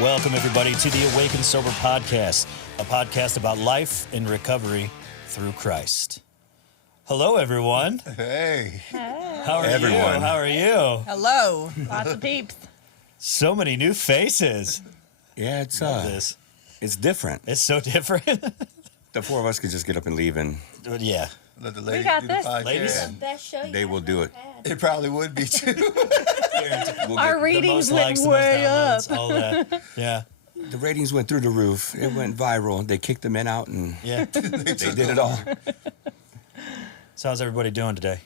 Welcome, everybody, to the Awaken Sober Podcast, a podcast about life and recovery through Christ. Hello, everyone. Hey. How are Everyone. you? How are you? Hello. Lots of peeps. So many new faces. Yeah, Love this. it's different. It's so different. The four of us could just get up and leave, and Yeah. Let the We ladies got do this. the podcast. Ladies? Best show you they will guys do ever it. had. It probably would be too. We'll Our get- ratings The most went likes, the most way up. downloads, all that. Yeah. the ratings went through the roof. It went viral. They kicked the men out, and Yeah. they did it all. So how's everybody doing today?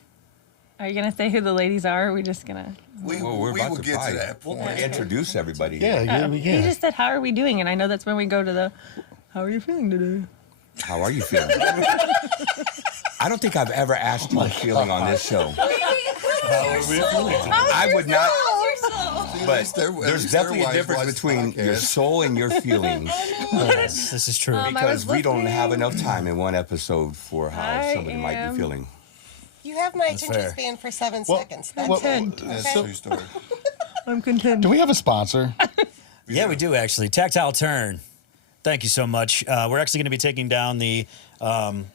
Are you going to say who the ladies are? Or are we just going to? Well, we're we about will to get probably to that point. introduce everybody. Yeah, we You can. just said, how are we doing? And I know that's when we go to the, how are you feeling today? How are you feeling? I don't think I've ever asked you a feeling on this show. I would not. But there's definitely a difference between your soul and your feelings, Yes, this is true. I because was we don't have listening. enough time in one episode for how I somebody might am- be feeling. You have my That's attention fair. span for 7 Well, seconds. That's well, it. That's Okay? a true story. I'm content. Do we have a sponsor? Yeah, we do actually. Tactile Turn. Thank you so much. We're actually going to be taking down the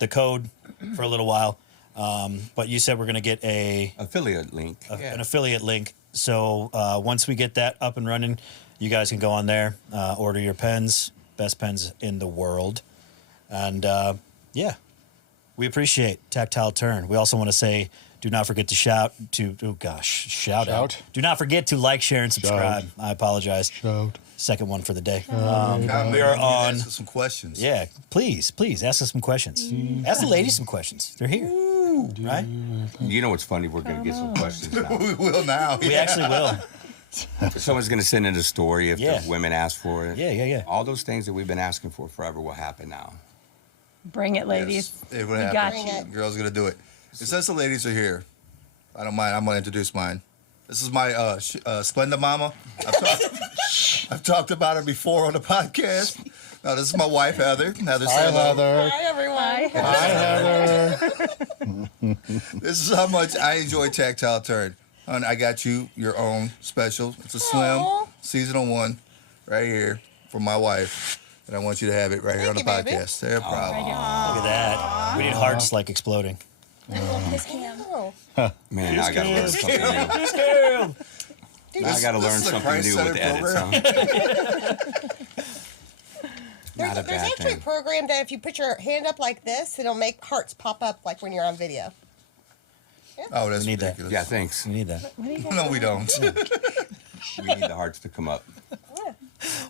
code for a little while, but you said we're going to get Affiliate link. an affiliate link. So once we get that up and running, you guys can go on there, order your pens, best pens in the world, and yeah, we appreciate Tactile Turn. We also want to say, do not forget to shout out. Shout. Do not forget to like, share, and subscribe. Shout. I apologize. Shout. Second one for the day. Now, we maybe are we can on. ask some questions. Yeah, please ask us some questions. Ask the ladies some questions. They're here, right? You know what's funny? We're going to get some questions now. We will now. We actually will. Someone's going to send in a story if Yeah. the women ask for it. Yeah. All those things that we've been asking for forever will happen now. Bring it, ladies. Yes, it would We happen. got Bring you. it. Girls gonna do it. Since the ladies are here, I don't mind. I'm gonna introduce mine. This is my Splenda Mama. I've talked about her before on the podcast. Now this is my wife Heather. Heather, Hi, say hello. Heather. Hi, everyone. Hi, Heather. This is how much I enjoy Tactile Turn. Hon, I got you your own special. It's a slim Aw. seasonal one right here for my wife. And I want you to have it right here on the Thank you, baby. podcast. No problem. Look at that. We need hearts like exploding. Kiss Cam. Oh. Man, now I got to learn something new. Now I got to This learn is a something new with the Christ-centered edits. Huh? Not a There's bad actually thing. a program that if you put your hand up like this, it'll make hearts pop up like when you're on video. Oh, that's We need that. ridiculous. Yeah, thanks. We need that. No, we don't. We need the hearts to come up.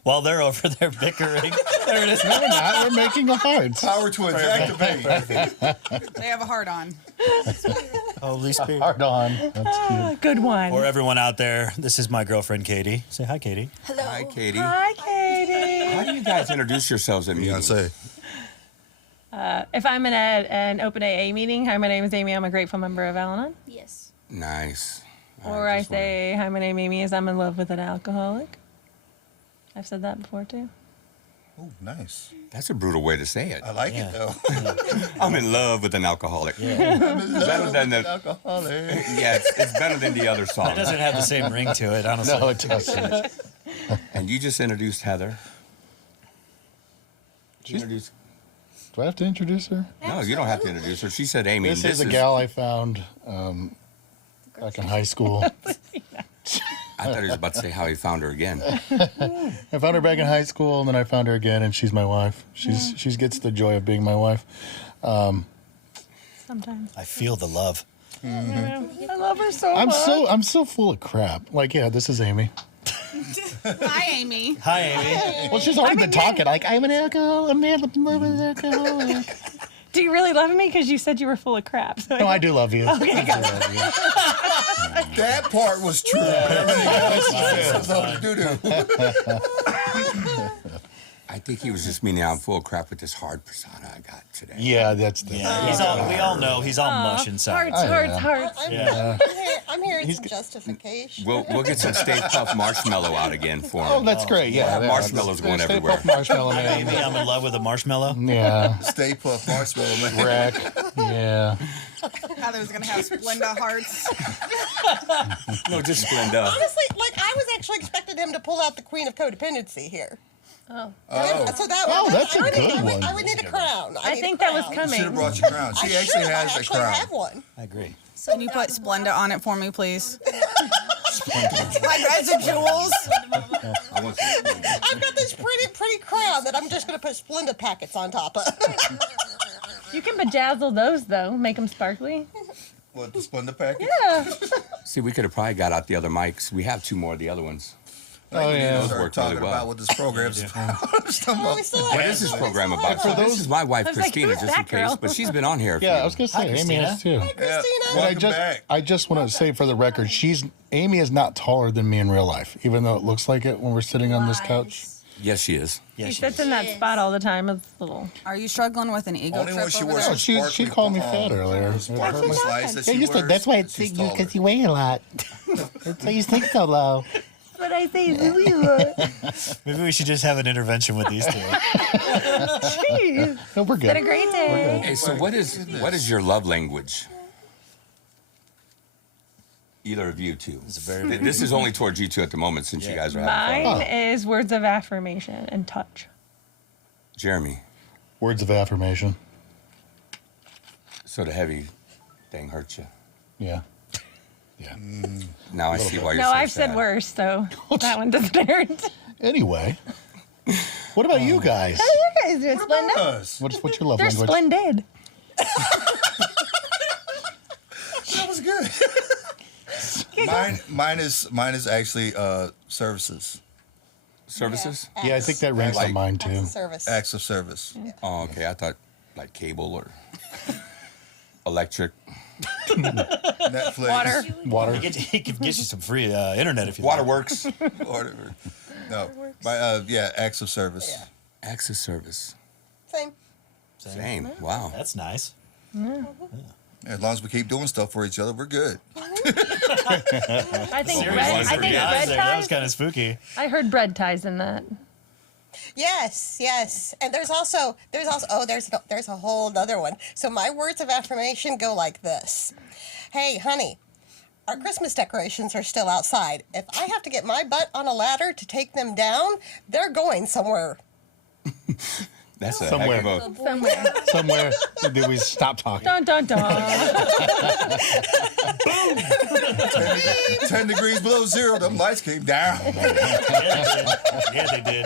While they're over there bickering, there it is. No, we're not. We're making a heart. Power twins, activate. They have a heart on. Holy Spirit. Heart on. That's cute. Good one. For everyone out there, this is my girlfriend, Katie. Say hi, Katie. Hello. Hi, Katie. Hi, Katie. How do you guys introduce yourselves at meetings? Beyonce. If I'm in an open AA meeting, hi, my name is Amy. I'm a grateful member of Al-Anon. Yes. Nice. Or I say, hi, my name is Amy, as I'm in love with an alcoholic. I've said that before, too. Oh, nice. That's a brutal way to say it. I like Yeah. it though. I'm in love with an alcoholic. Yeah. Better than the. Alcoholic. Yeah, it's better than the other It song. doesn't have the same ring to it, honestly. No, it doesn't. And you just introduced Heather. You She's- introduced- Do I have to introduce her? No, you don't have to introduce her. She said, Amy, This is a gal I found back in high school. I thought he was about to say how he found her again. I found her back in high school, and then I found her again, and she's my wife. She gets the joy of being my wife. Sometimes. I feel the love. I love her so I'm much. I'm so full of crap. Like, yeah, this is Amy. Hi, Amy. Hi, Amy. Well, she's already been talking. Like, I'm an alcoholic. I'm an alcoholic. Do you really love me? Because you said you were full of crap. So No, I do love you. Okay, I do love you. That part was true. But everything else was doo-doo. I think he was just meaning I'm full of crap with this hard persona I got today. Yeah, that's the. Yeah, we all know he's all mush inside. Hearts, Oh, hearts, yeah. hearts. Yeah. I'm hearing some justification. We'll get some Stay Puft Marshmallow out again for him. Oh, that's great. Yeah, Yeah, marshmallows going Stay everywhere. Puft Marshmallow Amy, Man. I'm in love with a marshmallow. Yeah, Stay Puft Marshmallow Man. wreck. Yeah. Heather's gonna have Splenda hearts. No, just Splenda. Honestly, like I was actually expecting wanted him to pull out the queen of codependency here. Oh. So that that's a I would good need, one. I would need a crown. I need think a that was crown. Should have coming. brought your crown. She actually I has a actually crown. have one. I agree. Can you put Splenda on it for me, please? Like as a jewels. I want some. I've got this pretty crown that I'm just going to put Splenda packets on top of. You can bedazzle those though, make them sparkly. What, the Splenda package? Yeah. See, we could have probably got out the other mics. We have 2 more of the other ones. Oh, yeah. Start Worked talking really well. about what this program's about. Well, we still have- What is this program about? For So those- this is my wife, I was like, Christina, who's just in that girl? case. But she's been on here. a Yeah, few. I was gonna say Hi, Amy has too. Yeah, Christina. welcome back. I just want to say for the record, Amy is not taller than me in real life, even though it looks like it when we're sitting on this couch. Yes, she is. Yeah, He she sits is. in that spot all the time with little. Are you struggling with an ego Only when trip she over wears there? Oh, she sparkly called me pom- fat earlier. Sparkly slice that Yeah, she you said wears, that's why it's she's you because taller. you weigh a lot. That's why you sink so low. What I say, Maybe we should just have an intervention with these two. Jeez. No, we're good. Been a great day. Hey, so what is your love language? Either of you two. It's a very This is only towards you two at the moment since you guys are having fun. Mine is words of affirmation and touch. Jeremy, Words of affirmation. so the heavy thing hurts you. Yeah. Yeah. Now I see why you're No, so I've said sad. worse, so that one doesn't hurt. Anyway, what about you guys? You guys are splendid. Us. What's your love They're language? splendid. That was good. mine is actually services, Services? Yeah, I think that ranks Like- on mine Acts too. of service. acts of service. Oh, okay. I thought like cable or electric. Netflix. Water. Water. He could get you some free internet if you like. Waterworks. Water. No. Acts of service. Yeah. Acts of service. Same. Same. Wow. That's nice. As long as we keep doing stuff for each other, we're good. I think Seriously, bread. I for think guys bread there, that was ties. kind of spooky. I heard bread ties in that. Yes. And there's a whole other one. So my words of affirmation go like this. Hey, honey, our Christmas decorations are still outside. If I have to get my butt on a ladder to take them down, they're going somewhere. That's a Somewhere. heck of a. Somewhere. Somewhere. Did we stop talking? Dun dun dun. 10 degrees below zero, them lights came down. Yeah, they did.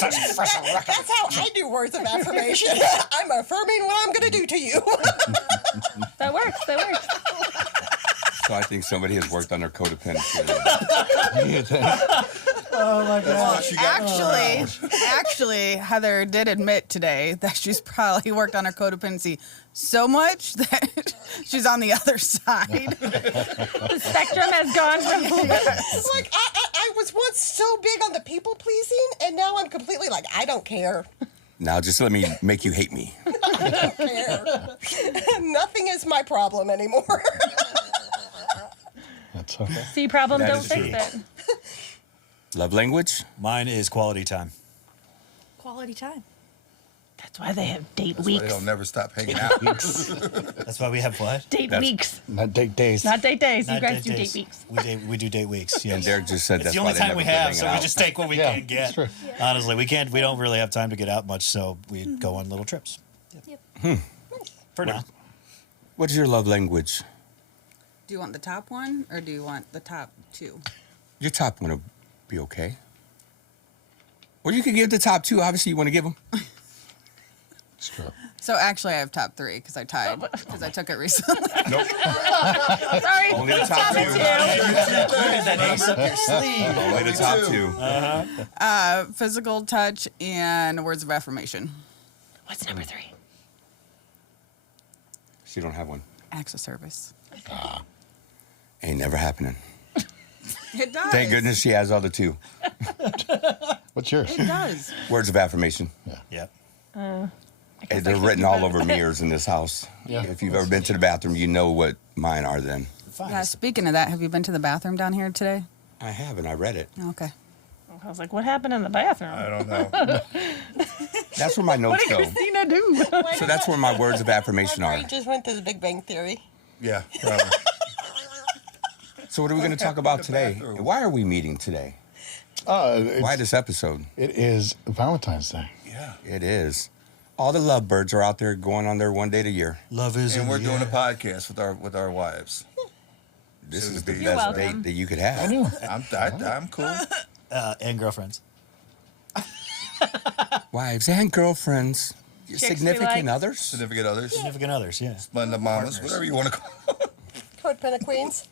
That's how I do words of affirmation. I'm affirming what I'm going to do to you. That works. That works. So I think somebody has worked on their codependency. Actually, Heather did admit today that she's probably worked on her codependency so much that she's on the other side. The spectrum has gone from. Like, I was once so big on the people pleasing, and now I'm completely like, I don't care. Now just let me make you hate me. Care. Nothing is my problem anymore. That's okay. See problem, That don't is fix true. it. Love language? Mine is quality time. Quality time. That's why they have date That's why they weeks. don't never stop hanging out. That's why we have what? Date That's- weeks. Not date days. Not date days. You Not guys date do days. date weeks. We do date weeks. Yes. And Derek just said It's that's the why only they time never we quit have, hanging so we out. just take what we Yeah, can get. that's true. Honestly, we don't really have time to get out much, so we go on little trips. For now. What's your love language? Do you want the top one or do you want the top two? Your top one will be okay. Or you could give the top two. Obviously, you want to give them. It's true. So actually, I have top three because I tied because I took it recently. Nope. Sorry. Only the top two. That ace up your sleeve. Only the top two. Physical touch and words of affirmation. What's number 3? She don't have one. Acts of service. Ain't never happening. It does. Thank goodness she has all the two. What's yours? It does. Words of affirmation. Yep. Hey, they're written all over mirrors in this house. Yeah. If you've ever been to the bathroom, you know what mine are then. Fine. Yeah, speaking of that, have you been to the bathroom down here today? I have, and I read it. Okay. I was like, what happened in the bathroom? I don't know. That's where my What notes did go. Christina do? So that's where my words of affirmation My are. brain just went to the Big Bang Theory. Yeah, probably. So what are we going to talk about today? bathroom? Why are we meeting today? Why this episode? It is Valentine's Day. Yeah. It is. All the lovebirds are out there going on their one date a year. Love is And in we're the doing a air. podcast with our wives. This Soon is to the be. best welcome. date that you could have. I know. I'm cool. And girlfriends. Wives and girlfriends. Your Chicks we significant like. others. Significant others. Significant others, yeah. Splendid mamas. Partners. Whatever you want to call them. Codependent queens.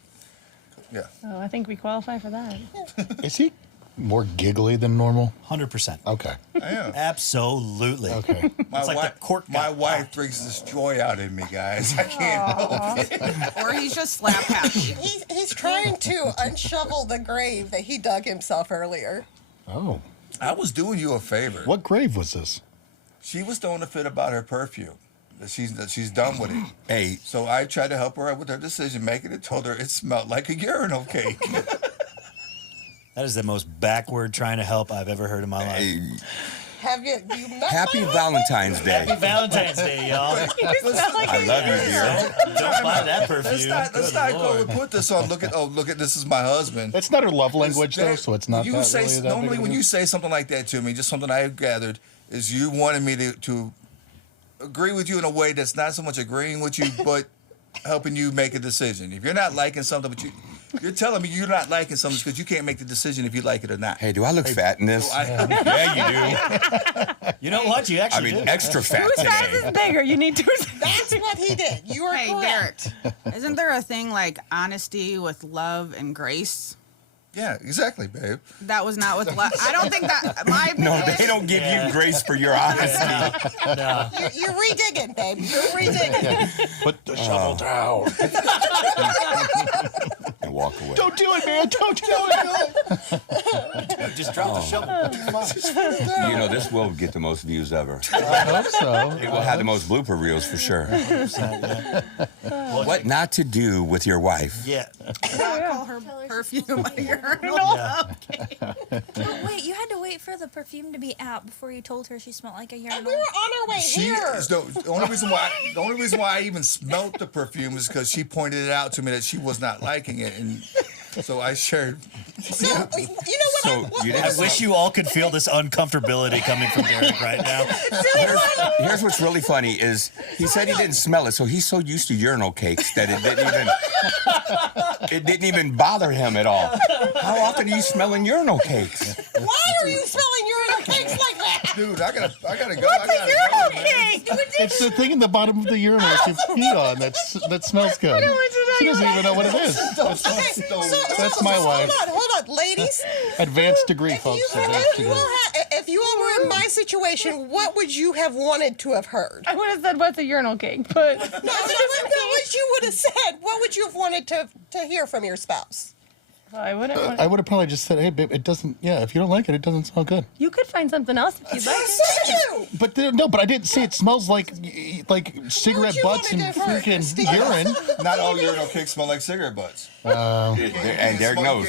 Yeah. Oh, I think we qualify for that. Is he more giggly than normal? 100%. Okay. I am. Absolutely. Okay. My It's like wife, the cork my got wife popped. brings this joy out in me, guys. I can't help it. Or he's just slap happy. He's trying to unshovel the grave that he dug himself earlier. Oh. I was doing you a favor. What grave was this? She was throwing a fit about her perfume. That she's done with it. Hey, So I tried to help her out with her decision making and told her it smelled like a urinal cake. That is the most backward trying to help I've ever heard in my life. hey, Have you met happy my Valentine's Day. Happy Valentine's Day, y'all. I love you, dear. Don't buy that Let's perfume. not Good go Lord. and put this on. Look at this is my husband. That's not her love language, though, so it's not you that say, really that normally big of a when deal. you say something like that to me, just something I've gathered, is you wanted me to agree with you in a way that's not so much agreeing with you, but helping you make a decision. If you're not liking something, but you're telling me you're not liking something because you can't make the decision if you like it or not. Hey, do I look fat in this? Yeah, you do. You know what? You I actually mean, do. extra fat Whose size today. is bigger? You need to. That's what he did. You are Hey, correct. Derek, isn't there a thing like honesty with love and grace? Yeah, exactly, babe. That was not with love. I don't think that. My No, opinion they is- don't give you grace for your honesty. No. You're redigging, babe. You're redigging. Put the shovel down. And walk away. Don't do it, man. Don't do it. Just drop the shovel. You know, this will get the most views ever. I hope so. It will have the most blooper reels for sure. What not to do with your wife. Yeah. call her perfume a urinal. Wait, you had to wait for the perfume to be out before you told her she smelled like a And urinal. we were on our way She here. is the only reason why I even smelt the perfume is because she pointed it out to me that she was not liking it, and so I shared. So, you know what? So you I didn't. wish you all could feel this uncomfortability coming from Derek right now. Here's what's really funny is he said he didn't smell it, so he's so used to urinal cakes that it didn't even bother him at all. How often are you smelling urinal cakes? Why are you smelling urinal cakes like that? Dude, I gotta go. What's a urinal cake? It's the thing in the bottom of the urinal that you pee on that smells good. She doesn't even know what it is. Okay, That's my wife. Hold on, ladies. Advanced degree, If folks. you, Advanced if, you degree. if you were in my situation, what would you have wanted to have heard? I would have said, "What's a urinal cake?" But No, what you would have said. What would you have wanted to hear from your spouse? I wouldn't. Want I would have probably just said, "Hey, babe, it doesn't. Yeah, if you don't like it, it doesn't smell good." You could find something else if you'd like. Thank you. But no, but I didn't say it smells like cigarette you butts and wanted to have heard? freaking urine. Not all urinal cakes smell like cigarette butts. And Derek knows.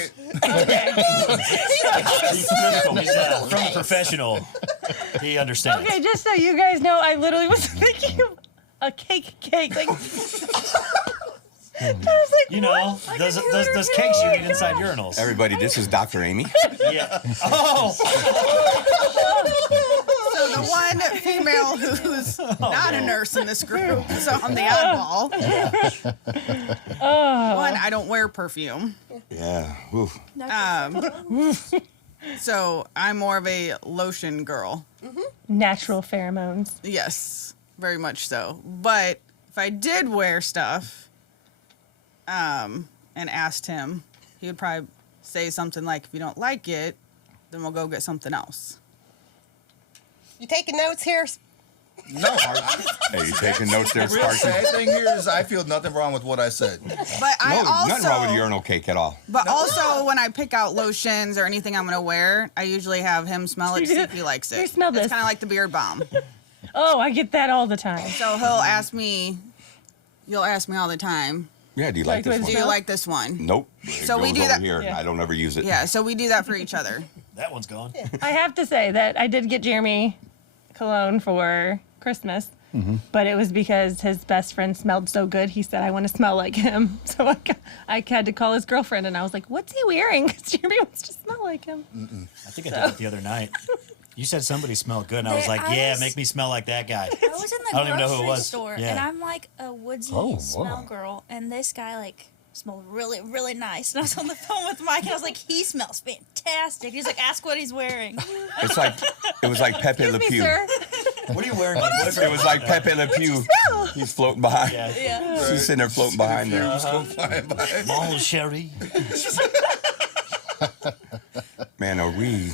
He's from a professional. He understands. Okay, just so you guys know, I literally was thinking of a cake. Like, I was like, You know, those cakes you eat inside urinals. Everybody, this is Dr. Amy. Yeah. Oh, So the one female who's not a nurse in this group, so I'm the oddball. One, I don't wear perfume. Yeah. Oof. So I'm more of a lotion girl. natural pheromones. Yes, very much so. But if I did wear stuff, and asked him, he would probably say something like, if you don't like it, then we'll go get something else. You taking notes here? No, Hey, you taking notes there, the real Sparky? sad thing here is I feel nothing wrong with what I said. But I No, also, nothing wrong with urinal cake at all. but also when I pick out lotions or anything I'm gonna wear, I usually have him smell it to see if he likes it. Here, smell It's this. kind of like the beard balm. Oh, I get that all the time. So he'll ask me, you'll ask me all the time, Yeah, do you like Like this with do one? you like this one? Nope. So It we goes do over that- here. Yeah. I don't ever use it. Yeah, so we do that for each other. that one's gone. I have to say that I did get Jeremy cologne for Christmas. But it was because his best friend smelled so good. He said, "I want to smell like him." So I had to call his girlfriend, and I was like, "What's he wearing?" Because Jeremy wants to smell like him. I think I did it the other night. You said somebody smelled good, and I was like, make me smell like that guy. I was in the I don't even know who it grocery was. store, Yeah. and I'm like a woodsy Oh, smell wow. girl, and this guy like smelled really, really nice. And I was on the phone with Mike, and I was like, "He smells fantastic." He's like, "Ask what he's wearing." It's like it was like Pepe Le Excuse me, Pew. sir. What are you wearing? It was like Pepe Le Pew. He's floating behind. Yeah. Yeah. She's sitting there floating behind there. Just go flying by. Mon chéri. Man, are we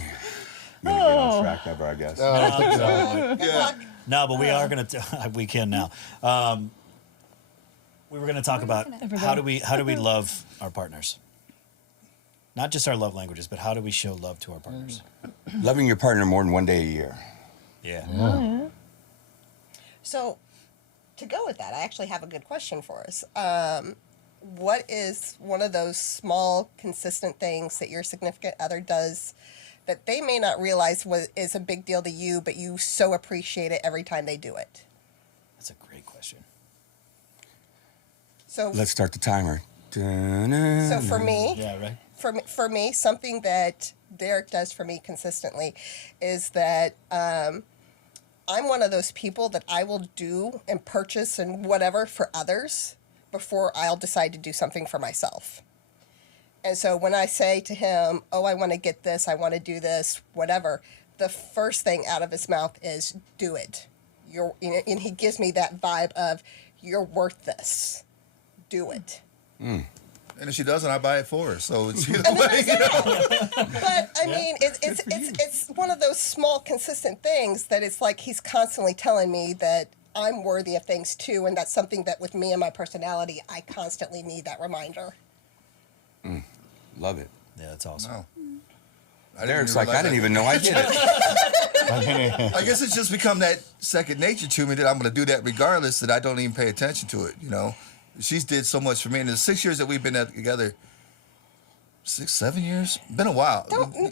gonna get on track ever? I guess. I think so. Yeah. No, but we are gonna. We can now. We were gonna talk about how do we love our partners. Not just our love languages, but how do we show love to our partners? Loving your partner more than one day a year. Yeah. So, to go with that, I actually have a good question for us. What is one of those small, consistent things that your significant other does that they may not realize is a big deal to you, but you so appreciate it every time they do it? That's a great question. So, Let's start the timer. so for me, Yeah. Right. for me, something that Derek does for me consistently is that I'm one of those people that I will do and purchase and whatever for others before I'll decide to do something for myself. And so when I say to him, "Oh, I want to get this, I want to do this, whatever," the first thing out of his mouth is, "Do it." And he gives me that vibe of, "You're worth this. Do it." And if she doesn't, I buy it for her. So it's either way. You know? But I mean, it's one of those small, consistent things that it's like he's constantly telling me that I'm worthy of things too, and that's something that with me and my personality, I constantly need that reminder. Love it. Yeah, that's awesome. Wow. I Derek's even like, I realize didn't even know I did it. I guess it's just become that second nature to me that I'm going to do that regardless, that I don't even pay attention to it, you know. She's did so much for me. In the 6 years that we've been together, 6, 7 years? Been a while.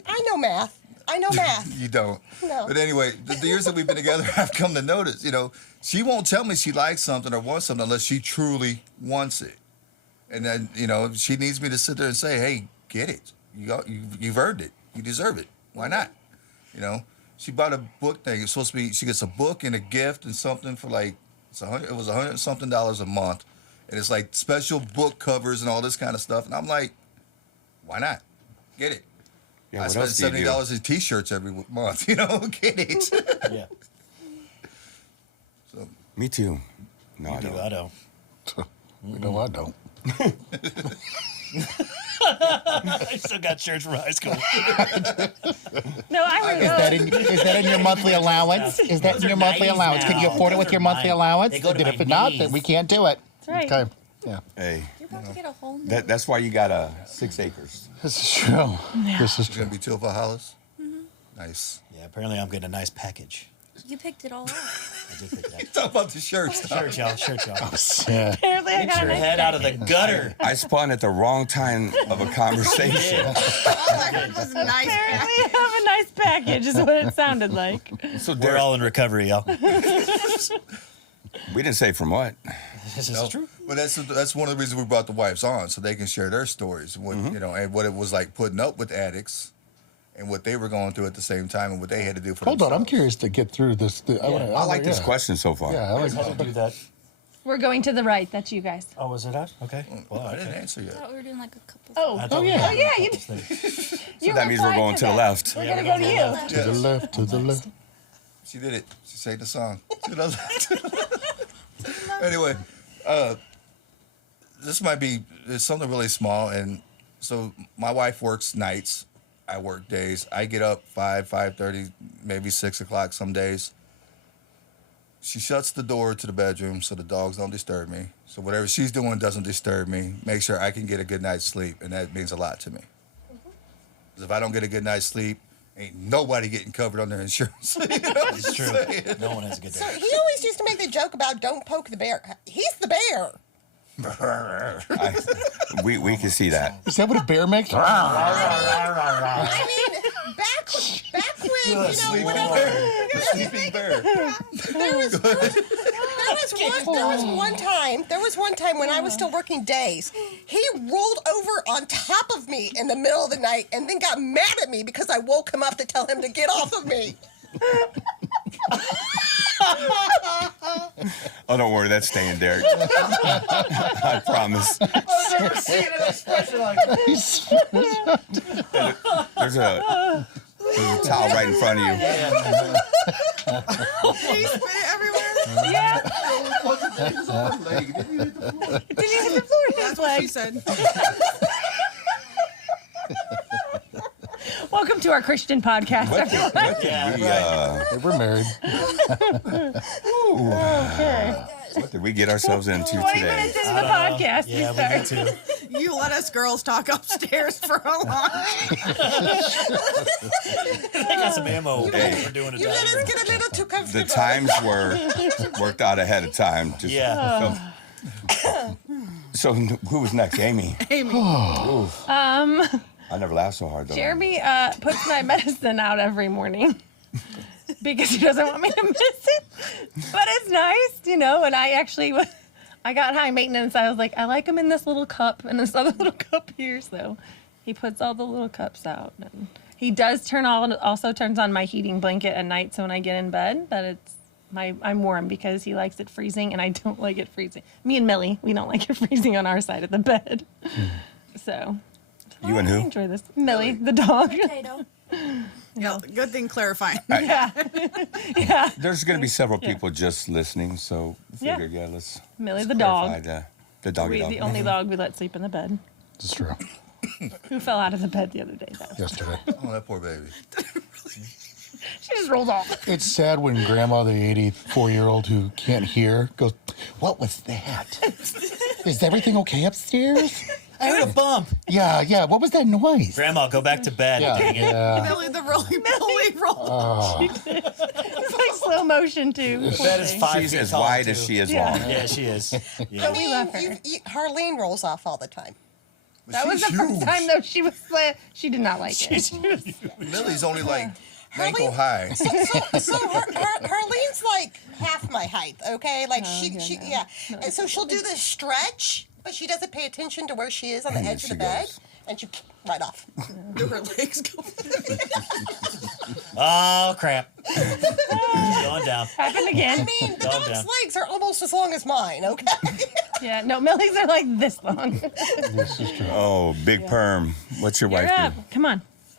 I know math. I know math. You don't. No. But anyway, the years that we've been together, I've come to notice, you know, she won't tell me she likes something or wants something unless she truly wants it. And then, you know, she needs me to sit there and say, "Hey, get it. You've earned it. You deserve it. Why not?" You know, she bought a book thing. It's supposed to be, she gets a book and a gift and something for like, it was $100 and something a month. And it's like special book covers and all this kind of stuff. And I'm like, why not? Get it. Yeah, I what spend else do you do? $70 in T-shirts every month, you know, get it. Yeah. So, Me too. No, I Do don't. I don't. No, I don't. I still got shirts from high school. No, I really Is that in your monthly allowance? Is that in your monthly nice allowance? Can you now. afford it Those with your are monthly mine. allowance? They go to And my if not, knees. then we can't do it. That's right. Okay. Yeah. Hey, You're about to get a whole new. that's why you got 6 acres. This is true. This is it's going true. to be Tilva Hollis? Nice. Yeah, apparently I'm getting a nice package. You picked it all up. I did pick that. Talk about the shirts. Shirt, y'all. Shirt, y'all. Yeah. Apparently, I Get got a your nice head out of the gutter. I spun at the wrong time of a conversation. All I heard was nice. Apparently, I have a nice package, is what it sounded like. So We're Derek, all in recovery, y'all. we didn't say from what. This is No, true. but that's one of the reasons we brought the wives on, so they can share their stories, what, you know, and what it was like putting up with addicts, and what they were going through at the same time, and what they had to do for Hold on, I'm themselves. curious to get through this. I like this question so far. Yeah, I like How to do that? We're going to the right. That's you guys. Oh, was it us? Okay. Well, I didn't okay. answer I yet. thought we were doing like a couple. Oh, I thought we yeah. had Oh, yeah, a you- couple things. you that means we're replied going to the that. left. We're Yeah, gonna we're go to going you. to the left. to the left, to the left. She did it. She sang the song. To the left. Anyway, this might be it's something really small, and so my wife works nights. I work days. I get up 5:30, maybe 6 o'clock some days. She shuts the door to the bedroom so the dogs don't disturb me. So whatever she's doing doesn't disturb me. Make sure I can get a good night's sleep, and that means a lot to me. 'Cause if I don't get a good night's sleep, ain't nobody getting covered on their insurance. You know what It's I'm true. saying? No one has a good So day. he always used to make the joke about don't poke the bear. He's the bear. We can see that. Is that what a bear makes? I mean, back when you know, whatever. Sleeping bear. There was one time when I was still working days. He rolled over on top of me in the middle of the night and then got mad at me because I woke him up to tell him to get off of me. Oh, don't worry, that's staying, Derek. I promise. I've never seen an expression like that. There's a towel right in front of you. Did he spit it everywhere? Yeah. Did you hit the floor? Did he hit the floor? That's what she said. Welcome to our Christian podcast, everyone. We're married. Okay. What did we get ourselves into 20 today? minutes into the podcast, Yeah, we we need start. to. You let us girls talk upstairs for a long I got some ammo for doing it You down let here. us get a little too comfortable. The times were worked out ahead of time. Just, Yeah. So who was next? Amy. Amy. I never laughed so hard though. Jeremy puts my medicine out every morning because he doesn't want me to miss it. But it's nice, you know, and I got high maintenance. I was like, I like them in this little cup and this other little cup here. So he puts all the little cups out. And he does also turns on my heating blanket at night. So when I get in bed, I'm warm because he likes it freezing and I don't like it freezing. Me and Millie, we don't like it freezing on our side of the bed. So You and I who? enjoy this. Millie, the dog. Potato. Yeah, good thing clarifying. Yeah. Yeah. There's going to be several people just listening, so Yeah. figured, let's Millie the clarify dog. the doggy dog. The only dog we let sleep in the bed. It's true. Who fell out of the bed the other day, though. Yesterday. Oh, that poor baby. She just rolled off. It's sad when Grandma, the 84-year-old who can't hear, goes, "What was that? Is everything okay upstairs?" I heard a bump. Yeah. What was that noise? Grandma, go back to bed. Dang it. Millie the roly-poly roll. It's like slow motion, too. The bed is 5 She's feet as tall, wide too. as she is Yeah. long. Yeah, she is. Yeah. I we love her. mean, Harleen rolls off all the time. That was the first time, though, she did not like it. Millie's only like ankle high. So Harleen's like half my height, okay? Like yeah. And so she'll do this stretch, but she doesn't pay attention to where she is on the edge of the bed, and she right off. Do her legs go? Oh, crap. Going down. Happened again. I mean, the Calm dog's down. legs are almost as long as mine, okay? Yeah, no, Millie's are like this long. This is true. Oh, big perm. What's your You're wife up. do? Come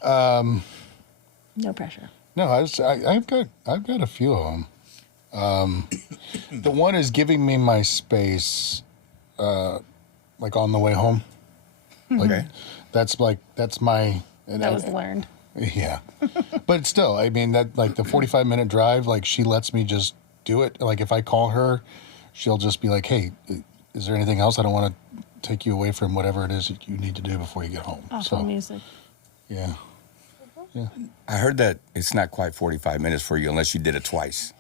on. No pressure. No, I've got a few of them. The one is giving me my space, like on the way home. Okay. That's my. That was learned. Yeah, but still, I mean that like the 45-minute drive, like she lets me just do it. Like if I call her, she'll just be like, "Hey, is there anything else? I don't want to take you away from whatever it is that you need to do before you get home." Awful music. Yeah. Yeah. I heard that it's not quite 45 minutes for you unless you did it twice.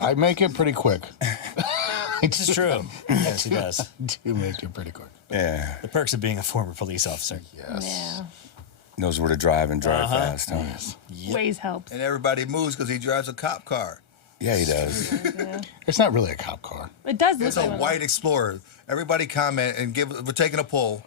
I make it pretty quick. This is true. Yes, he does. Do make it pretty quick. Yeah. The perks of being a former police officer. Yes. Yeah. Knows where to drive and drive fast. Huh? Ways helps. And everybody moves because he drives a cop car. Yeah, he does. Yeah. It's not really a cop car. It does look It's a like one. white Explorer. Everybody comment and we're taking a poll.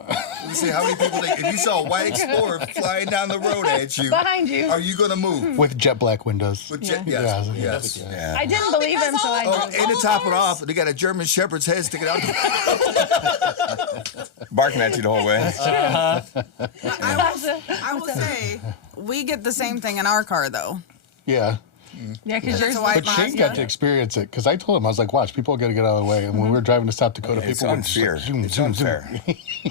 Let's see how many people think, if you saw a white Explorer flying down the road at you, Behind you. are you going to move? With jet black windows. With Yeah. yes, Yeah. yes. Yeah. I didn't believe him, so I Oh, did. and to top it off, they got a German Shepherd's head sticking out. Barking at you the whole way. I will say, we get the same thing in our car, though. Yeah. Yeah, because yours a white But Shane got to experience it because I told him, I was like, watch, people got to get out of the way. And when we were driving to South Dakota, It's people went just unfair. like, zoom, It's zoom, zoom. unfair.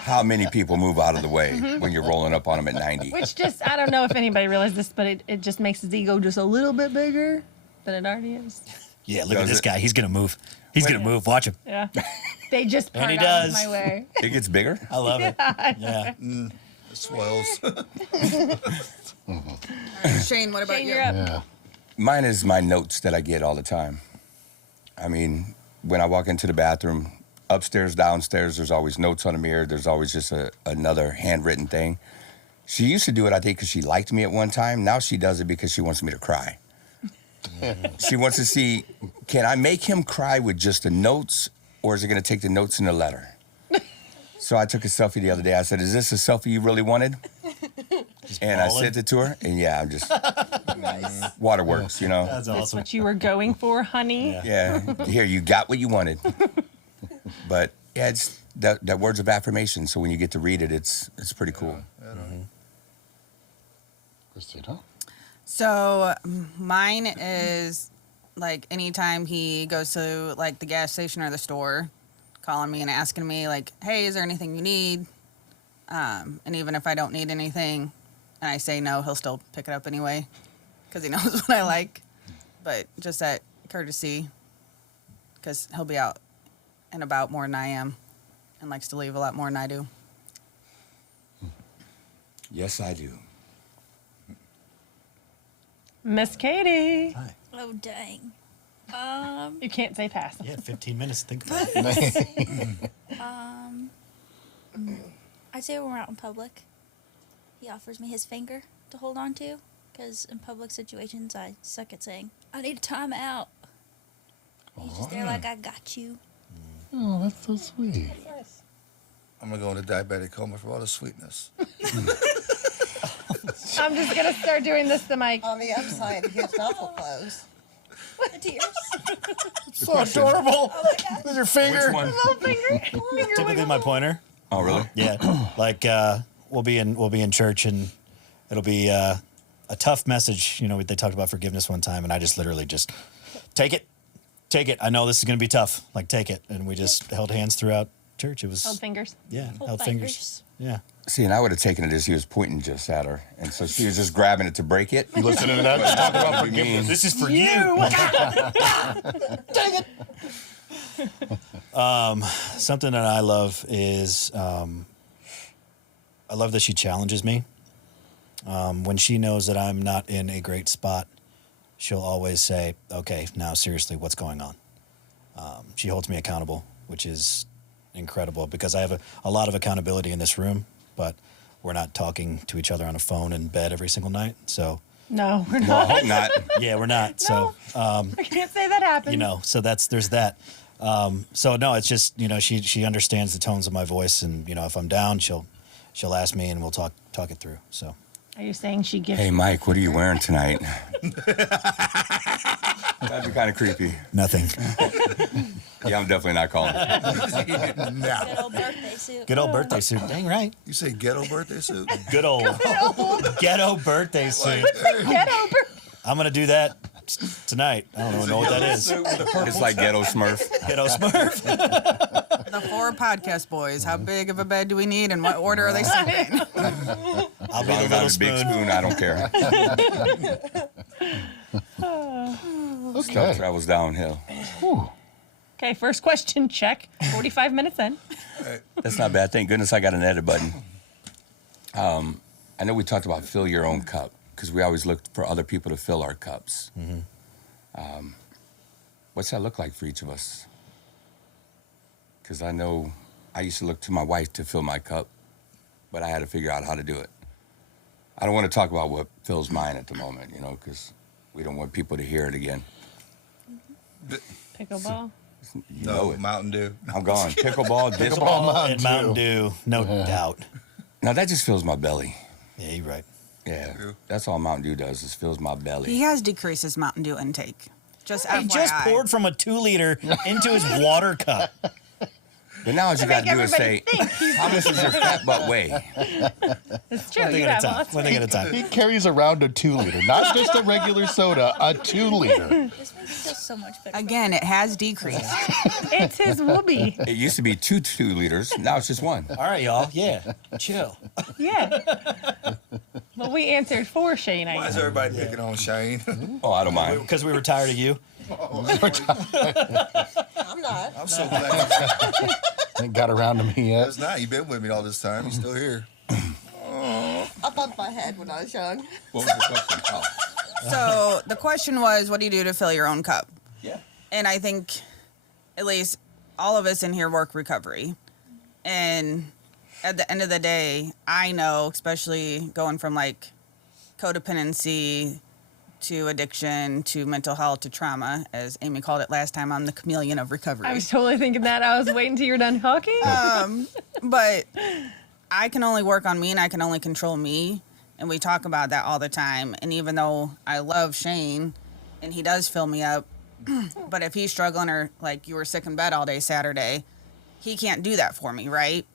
How many people move out of the way when you're rolling up on them at 90? Which just, I don't know if anybody realized this, but it just makes his ego just a little bit bigger than it already is. Yeah, look at Does this it? guy. He's going to move. He's going to move. Watch him. Yeah. They just And he part out of does. my way. It gets bigger. I love it. Yeah. Swells. Shane, what about Shane, you? you're up. Yeah. Mine is my notes that I get all the time. I mean, when I walk into the bathroom, upstairs, downstairs, there's always notes on the mirror. There's always just another handwritten thing. She used to do it, I think, because she liked me at one time. Now she does it because she wants me to cry. She wants to see, can I make him cry with just the notes, or is it going to take the notes in the letter? So I took a selfie the other day. I said, is this a selfie you really wanted? And I sent it to her, and yeah, I'm just waterworks, you know. That's That's awesome. what you were going for, honey. Yeah, here, you got what you wanted. But yeah, it's that words of affirmation. So when you get to read it, it's pretty cool. Christina? So mine is like anytime he goes to like the gas station or the store, calling me and asking me like, hey, is there anything you need? And even if I don't need anything and I say no, he'll still pick it up anyway because he knows what I like. But just that courtesy, because he'll be out and about more than I am and likes to leave a lot more than I do. Yes, I do. Miss Katie. Hi. Oh dang. You can't say pass. Yeah, 15 minutes to think about it. I'd say when we're out in public, he offers me his finger to hold on to, because in public situations I suck at saying, I need a time out. He's just there like, I got you. Oh, that's so sweet. I'm gonna go into diabetic coma for all the sweetness. I'm just gonna start doing this to Mike. On the upside, his mouth will close. The tears. So adorable. With your finger. Which one? Little finger. Typically my pointer. Oh, really? Yeah, like we'll be in church and it'll be a tough message. You know, they talked about forgiveness one time, and I just literally just take it. I know this is gonna be tough. Like take it, and we just held hands throughout church. It was Hold fingers. yeah, Hold held fingers. Yeah, See, and I would have taken it as he was pointing just at her. And so she was just grabbing it to break it. You listening to that? Just talk about What do you mean? this is for you. Something that I love is I love that she challenges me. When she knows that I'm not in a great spot, she'll always say, okay, now seriously, what's going on? She holds me accountable, which is incredible because I have a lot of accountability in this room, but we're not talking to each other on a phone in bed every single night. So No, we're Well, I not. hope not. yeah, we're not. So I can't say that happened. you know, so there's that. So no, it's just, you know, she understands the tones of my voice, and you know, if I'm down, she'll ask me and we'll talk it through. So Are you saying she gives? Hey, Mike, what are you wearing tonight? That'd be kind of creepy. nothing. Yeah, I'm definitely not calling. Now, Good old birthday suit. Good old birthday suit. Dang right. you say ghetto birthday suit? Good old ghetto birthday suit. Get over. I'm gonna do that tonight. I don't even know what that is. It's like ghetto Smurf. Ghetto Smurf. The 4 podcast boys. How big of a bed do we need, and what order are they sleeping? I'll be As long the as I little have a big spoon. spoon, I don't care. Stuff Okay. travels downhill. Okay, first question check. 45 minutes in. That's not bad. Thank goodness I got an edit button. I know we talked about fill your own cup because we always look for other people to fill our cups. What's that look like for each of us? Because I know I used to look to my wife to fill my cup, but I had to figure out how to do it. I don't want to talk about what fills mine at the moment, you know, because we don't want people to hear it again. Pickleball. You know No, it. Mountain Dew. I'm gone. Pickleball, disc Pickleball, ball. Mountain And Mountain Dew. Dew, no doubt. Now that just fills my belly. Yeah, you're right. Yeah, True. that's all Mountain Dew does is fills my belly. He has decreased his Mountain Dew intake. Just He FYI. just poured from a 2-liter into his water cup. But now all you got to do is say, everybody think he's- how much does your fat butt weigh? It's true. One thing You at have a time. lots. One thing at a time. He carries around a 2-liter, not just a regular soda, a 2-liter. This makes it feel so much better. Again, it has decreased. It's his whoopee. It used to be 2 liters. Now it's just 1. All right, y'all. Yeah, chill. Yeah. Well, we answered for Shane. Why is I everybody picking on Shane? Oh, I don't mind. Because we were tired of you. I'm not. I'm so glad. Ain't got around to me yet. That's not. You've been with me all this time. You're still here. I bumped my head when I was young. What was the question? Oh. So the question was, what do you do to fill your own cup? Yeah. And I think at least all of us in here work recovery. And at the end of the day, I know, especially going from like codependency to addiction to mental health to trauma, as Amy called it last time, I'm the chameleon of recovery. I was totally thinking that. I was waiting till you're done talking. But I can only work on me and I can only control me. And we talk about that all the time. And even though I love Shane and he does fill me up, but if he's struggling or like you were sick in bed all day Saturday, he can't do that for me, right?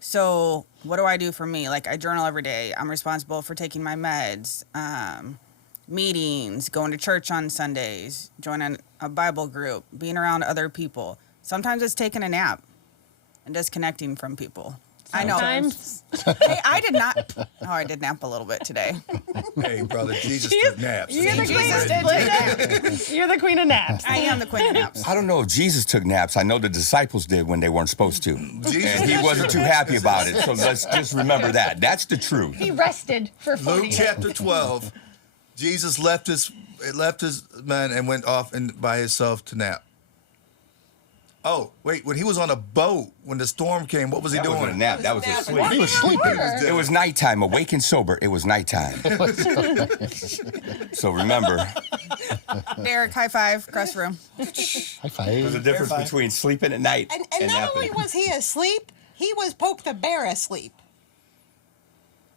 So what do I do for me? Like I journal every day. I'm responsible for taking my meds, meetings, going to church on Sundays, joining a Bible group, being around other people. Sometimes it's taking a nap and disconnecting from people. I know. Sometimes. Hey, I did not. Oh, I did nap a little bit today. Hey, brother, Jesus took naps. You're the queen Jesus of did You're the queen of naps. I am the queen of naps. I don't know if Jesus took naps. I know the disciples did when they weren't supposed to. Jesus And he wasn't too happy about it. So let's just remember that. That's the truth. He rested for 40 Luke days. chapter 12. Jesus left his man and went off by himself to nap. Oh, wait, when he was on a boat, when the storm came, what was he That doing? wasn't a nap. That was a sleep. He was sleeping. It was nighttime. Awake and sober. It was nighttime. So remember, Derek, high five, across the room. High there's a five. difference between sleeping at night And and not napping. only was he asleep, he was Poke the Bear asleep.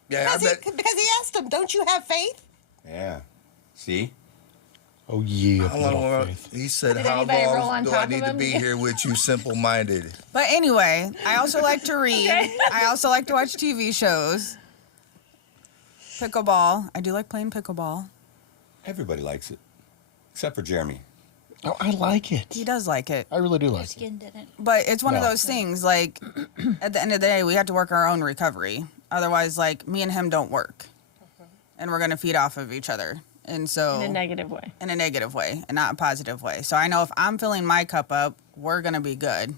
Yeah, I bet. Because he asked him, "Don't you have faith?" Yeah. See? Oh, yeah. How long little more- faith. He said, Did how anybody roll long on do top I of need to him? be here with you simple-minded? But anyway, I also like to read. I also like to watch TV shows. Pickleball. I do like playing pickleball. Everybody likes it. Except for Jeremy. Oh, I like it. He does like it. I really do Your like it. skin didn't. But it's one of No. those things, like, at the end of the day, we have to work our own recovery. Otherwise, like, me and him don't work. And we're going to feed off of each other. And so... In a negative way. in a negative way and not a positive way. So I know if I'm filling my cup up, we're going to be good.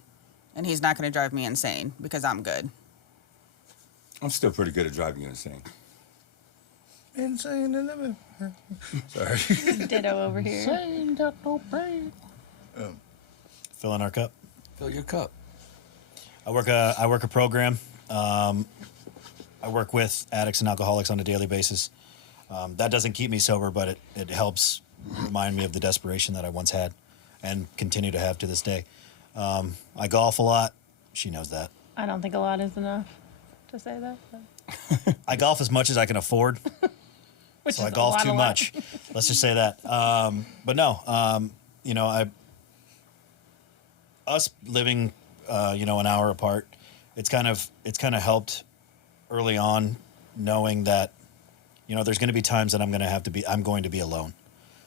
And he's not going to drive me insane because I'm good. I'm still pretty good at driving you insane. Insane. Sorry. Ditto over here. Ain't got no brain. Filling our cup. Fill your cup. I work a program. I work with addicts and alcoholics on a daily basis. That doesn't keep me sober, but it helps remind me of the desperation that I once had and continue to have to this day. I golf a lot. She knows that. I don't think a lot is enough to say that. But. I golf as much as I can afford, Which so is I a golf lot, too a lot. much. Let's just say that. But no, you know, us living, you know, an hour apart, it's kind of helped early on, knowing that, you know, there's going to be times that I'm going to be alone.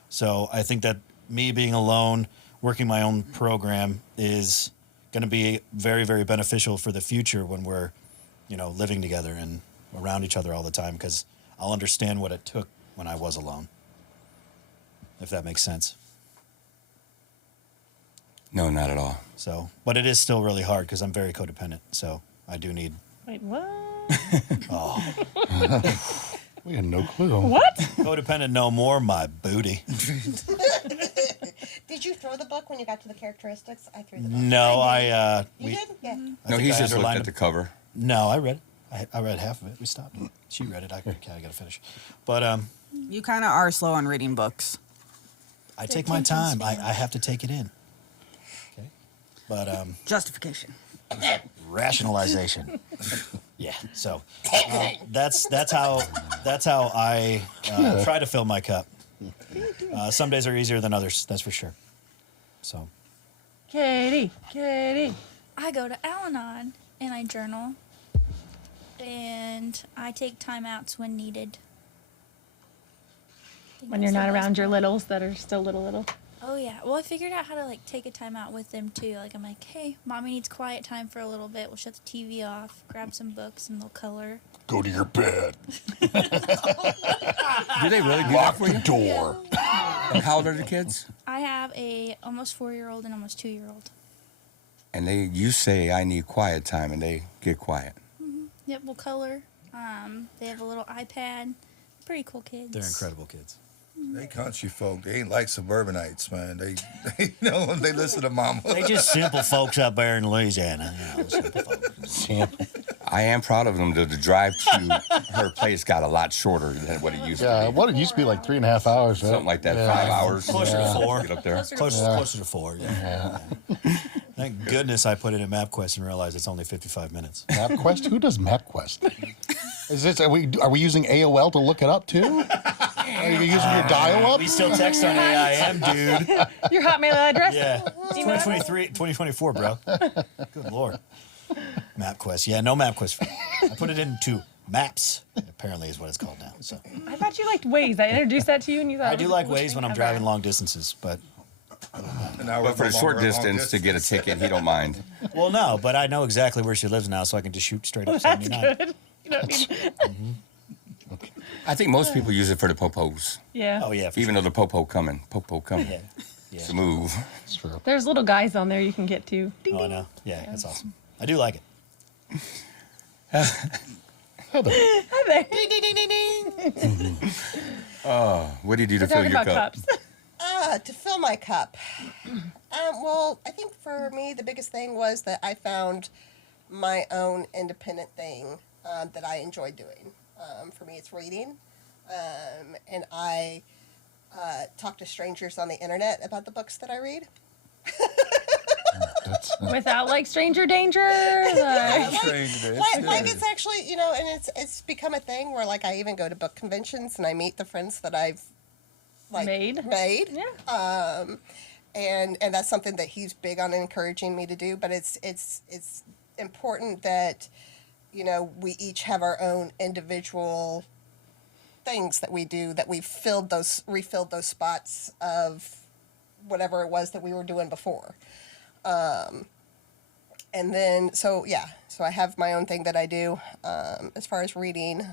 So I think that me being alone, working my own program is going to be very, very beneficial for the future when we're, you know, living together and around each other all the time, because I'll understand what it took when I was alone, if that makes sense. No, not at all. So, but it is still really hard because I'm very codependent. So I do need. Wait, what? We had no clue. What? Codependent no more, my booty. Did you throw the book when you got to the characteristics? I threw the book. No, I You did? Yeah. No, think he's I just looked underlined at the it. cover. No, I read it. I read half of it. We stopped. She read it. I got to finish. But You kind of are slow on reading books. I take my time. I have to take it in. Okay. But Justification. rationalization. Yeah. So that's how I try to fill my cup. Some days are easier than others. That's for sure. So Katie. I go to Al-Anon and I journal. And I take timeouts when needed. I think When that's you're the not best around your part. littles that are still little. Oh yeah. Well, I figured out how to like take a time out with them too. Like I'm like, hey, mommy needs quiet time for a little bit. We'll shut the TV off, grab some books, and they'll color. Go to your bed. Do they really do that Lock for the you? door. And how old are the kids? I have a almost 4-year-old and almost 2-year-old. And you say I need quiet time, and they get quiet. Yep, we'll color. They have a little iPad. Pretty cool kids. they're incredible kids. They country folk. They ain't like suburbanites, man. They know when they listen to mama. They just simple folks up there in Louisiana. You know, simple folks. Sam. I am proud of him. The drive to her place got a lot shorter than what it used to Yeah, be. what it used to be like 3.5 hours, right? Something like that, Yeah. 5 hours. Closer to 4. Get up there. Closer to 4, yeah. Thank goodness I put it in MapQuest and realized it's only 55 minutes. MapQuest? Who does MapQuest? Is this? Are we using AOL to look it up too? Are you using your dial-up? We still text on AIM, dude. Your Hotmail address? Yeah. It's 2024, bro. Good Lord. MapQuest. Yeah, no MapQuest. I put it into Maps, apparently is what it's called now. So I thought you liked Waze. I introduced that to you and you thought I it do was the like coolest Waze thing when I'm ever. driving long distances, but And now we're But for no the short longer a long distance to get a ticket, he don't mind. well, no, but I know exactly where she lives now, so I can just shoot straight up That's 79. good. You don't need. I think most people use it for the popos. Yeah. Oh yeah, for Even though the popo coming. sure. It's a move. It's true. There's little guys on there you can get to. Ding, Oh, I ding. know. Yeah, that's awesome. I do like it. Heather, Hi there. What did you do to We're fill talking your about cup? cups. To fill my cup. Well, I think for me, the biggest thing was that I found my own independent thing that I enjoy doing. For me, it's reading. And I talk to strangers on the internet about the books that I read. that's Without like stranger danger. Like, Like it's actually, and it's become a thing where like I even go to book conventions and I meet the friends that I've like Made. Yeah. And that's something that he's big on encouraging me to do. But it's important that we each have our own individual things that we do, that we've refilled those spots of whatever it was that we were doing before. And then so I have my own thing that I do as far as reading,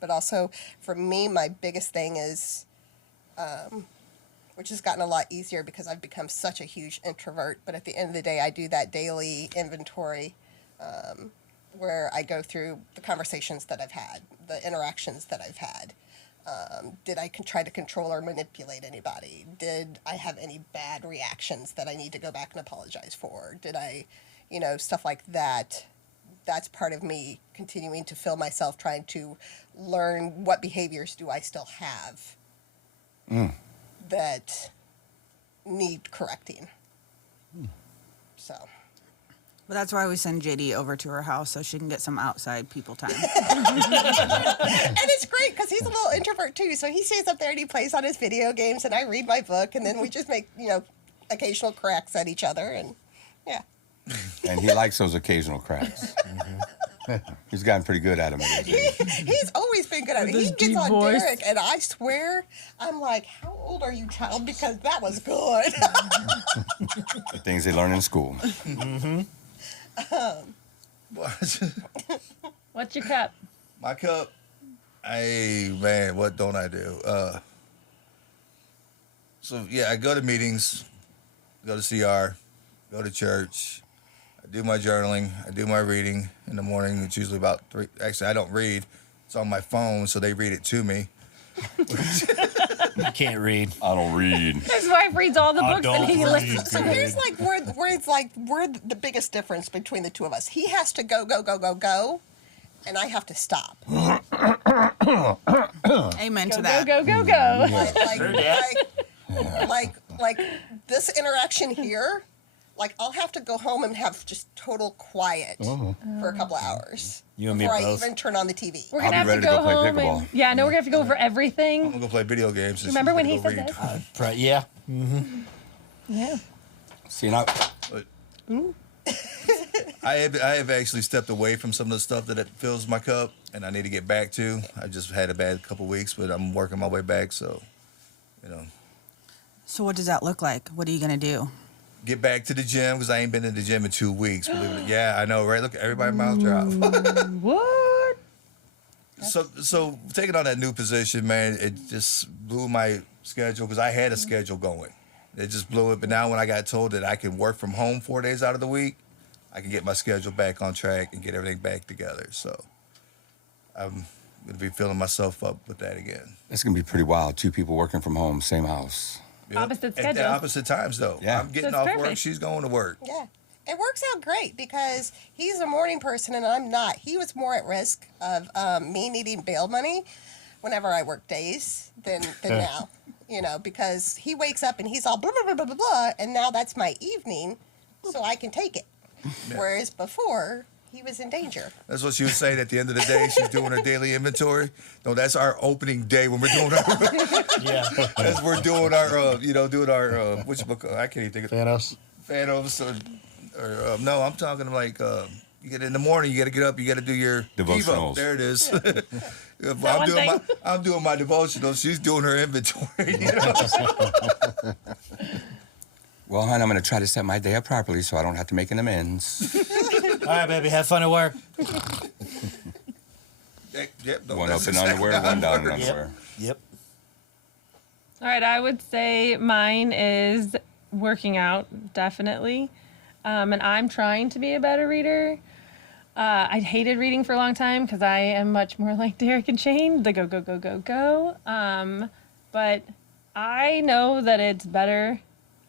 but also for me my biggest thing is which has gotten a lot easier because I've become such a huge introvert, but at the end of the day I do that daily inventory where I go through the conversations that I've had, the interactions that I've had. Did I try to control or manipulate anybody? Did I have any bad reactions that I need to go back and apologize for? Did I, stuff like that? That's part of me continuing to fill myself, trying to learn what behaviors do I still have that need correcting. So. But that's why we send JD over to her house so she can get some outside people time. And it's great because he's a little introvert too. So he stays up there and he plays on his video games, and I read my book, and then we just make occasional cracks at each other, and yeah. And he likes those occasional cracks. He's gotten pretty good at them. He's always been good at it. With He his gets deep on voice. Derek, and I swear, I'm like, "How old are you, child?" Because that was good. The things they learn in school. What's your cup? My cup. Hey man, what don't I do? So yeah, I go to meetings, go to CR, go to church. I do my journaling. I do my reading in the morning. It's usually about 3. Actually, I don't read. It's on my phone, so they read it to me. I can't read. I don't read. His wife reads all the I books and don't he read. listens So to here's like where it's like we're the biggest difference between the two of us. He has to go, and I have to stop. Amen to Go, that. go, go, go, go. Like this interaction here, like I'll have to go home and have just total quiet for a couple of hours You and me before I both. even turn on the TV. We're I'll gonna be have to ready to go go play home pickleball. and yeah, no, we're gonna have to go over I'm everything. gonna go play video games. and Remember she's when gonna he go said read. that? Yeah. Yeah. See, now, But I have actually stepped away from some of the stuff that it fills my cup, and I need to get back to. I just had a bad couple weeks, but I'm working my way back. So, So what does that look like? What are you gonna do? get back to the gym because I ain't been in the gym in 2 weeks. Believe it. Yeah, I know, right? Look, everybody mouth drop. What? So taking on that new position, man, it just blew my schedule because I had a schedule going. It just blew it. But now when I got told that I can work from home 4 days out of the week, I can get my schedule back on track and get everything back together. So I'm going to be filling myself up with that again. it's going to be pretty wild. 2 people working from home, same house. Yep. Opposite At the schedules. opposite times, though. Yeah. I'm getting That's off work. perfect. She's going to work. Yeah. It works out great because he's a morning person and I'm not. He was more at risk of me needing bail money whenever I work days than now, because he wakes up and he's all blah, blah, blah, blah, blah, blah, and now that's my evening, so I can take it. Yeah. Whereas before, he was in danger. That's what she was saying at the end of the day. She's doing her daily inventory. No, that's our opening day when we're doing our. Yeah. As we're doing our, doing our which book? I can't even think of. Thanos. Or no, I'm talking like you get in the morning, you got to get up, you got to do your Devotionals. Devo. There it is. one I'm doing my devotional. She's doing her inventory. Well, hon, I'm going to try to set my day up properly so I don't have to make an amends. All right, baby. Have fun at work. Yep. No, One that's up in exactly underwear, how one it down in works. underwear. Yep. All right, I would say mine is working out, definitely. And I'm trying to be a better reader. I hated reading for a long time because I am much more like Derek and Shane, the go, go, go, go, go. But I know that it's better,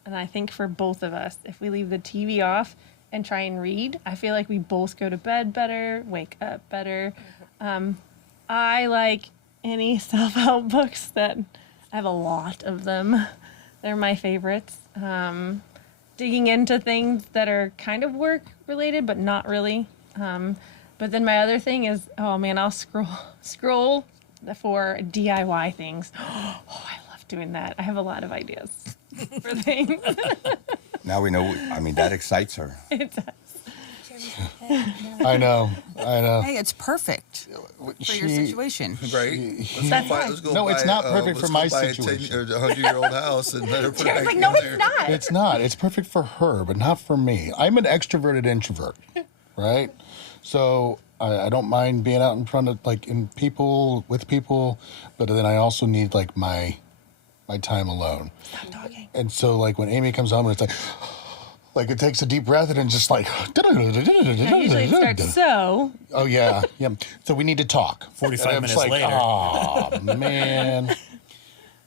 and I think for both of us, if we leave the TV off and try and read, I feel like we both go to bed better, wake up better. I like any self-help books that I have a lot of them. They're my favorites. Digging into things that are kind of work related, but not really. But then my other thing is, oh man, I'll scroll for DIY things. Oh, I love doing that. I have a lot of ideas for things. Now we know. I mean, that excites her. It does. I know. Hey, it's perfect for your situation. Right? Let's go No, buy, it's not perfect for my buy a situation. 10 or 100-year-old house and let her put it Jared's back like, in no, there. it's not. It's not. It's perfect for her, but not for me. I'm an extroverted introvert, right? So I don't mind being out in front of, like, with people, but then I also need, like, my time alone. Stop talking. And so, like, when Amy comes home, it's like it takes a deep breath and just like. Usually it starts so. Oh yeah. So we need to talk. 45 And I'm minutes just later. Oh man.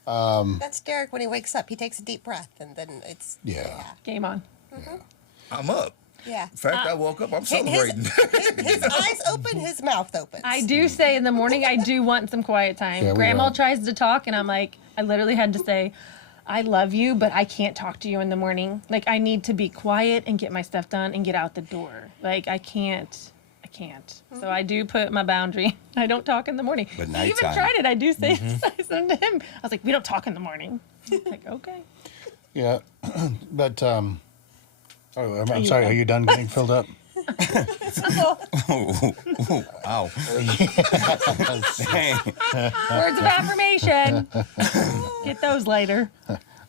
That's Derek when he wakes up. He takes a deep breath, and then it's Yeah. Game on. I'm up. yeah. In fact, I woke up. I'm celebrating. His eyes open, his mouth opens. I do say in the morning I do want some quiet time. Yeah, we Grandma are. tries to talk, and I'm like, I literally had to say, I love you, but I can't talk to you in the morning. Like, I need to be quiet and get my stuff done and get out the door. Like, I can't. So I do put my boundary. I don't talk in the morning. But He even nighttime. tried it. I do say something to him. I was like, we don't talk in the morning. Like, okay. Yeah. But I'm sorry. Are you done getting filled up? Ow. Dang. Words of affirmation. Get those later.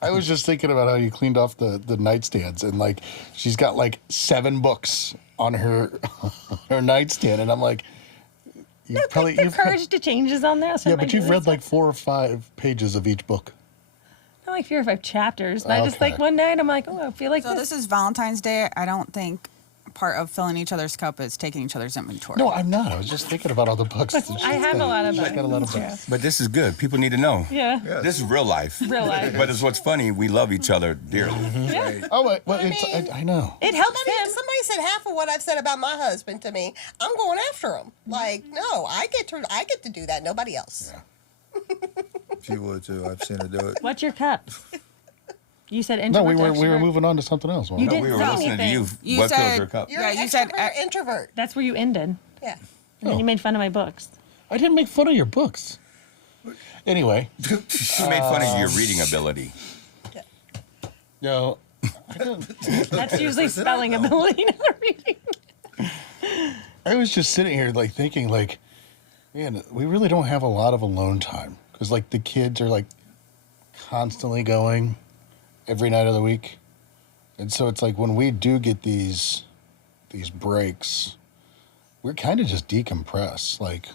I was just thinking about how you cleaned off the nightstands, and like she's got like 7 books on her nightstand, and I'm like, you've The Courage to Change is on there. yeah, but you've read like 4 or 5 pages of each book. Not like 4 or 5 chapters. And I just Okay. like one night I'm like, oh, I feel like So this is Valentine's Day. I don't think part of filling each other's cup is taking each other's inventory. No, I'm not. I was just thinking about all the books. that she's I have got. a lot of She's books. got a lot of books. But this is good. People need to know. Yeah. Yeah. This is real life. Real life. But it's what's funny. We love each other dearly. Right. Oh, well, mean- I know. It helps Somebody, him. somebody said half of what I've said about my husband to me. I'm going after him. Like, no, I get to do that. Nobody else. She would too. I've seen her do it. What's your cup? You said No, introvert. we were extrovert. moving on to something else. weren't You we? did. We were say listening to you. anything. You What fills said- your cup? You're Yeah, an you said extrovert, introvert. That's where you ended. Yeah. And then you made fun of my books. I didn't make fun of your books. Anyway, She made fun of your reading ability. no, I didn't. That's usually spelling ability, not reading. I was just sitting here like thinking like, man, we really don't have a lot of alone time because like the kids are like constantly going every night of the week, and so it's like when we do get these breaks, we're kind of just decompress. Like,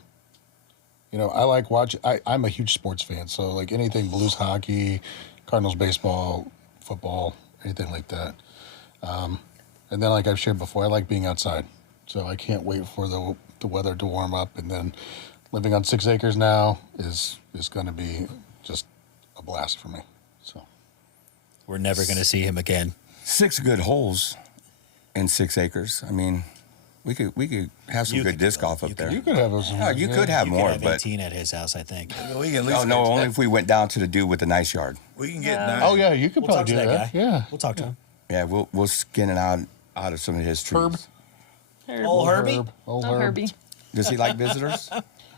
you know, I like watching. I'm a huge sports fan, so like anything Blues hockey, Cardinals baseball, football, anything like that. And then, like I've shared before, I like being outside. So I can't wait for the weather to warm up. And then living on 6 acres now is going to be just a blast for me. So We're never going to see him again. 6 good holes. And 6 acres. I mean, we could have some You good could disc go. golf up You there. You could have some. Yeah, you could have You more, could have but 18 at his house, I think. We can at least no, get only that. if we went down to the dude with the nice yard. We can get Yeah. 9. Oh yeah, you could We'll talk probably to do that that. guy. Yeah. We'll talk to him. Yeah, we'll skin it out of some of his trees. Herb. Old Herbie? Old Oh, Herb. Herbie. Does he like visitors?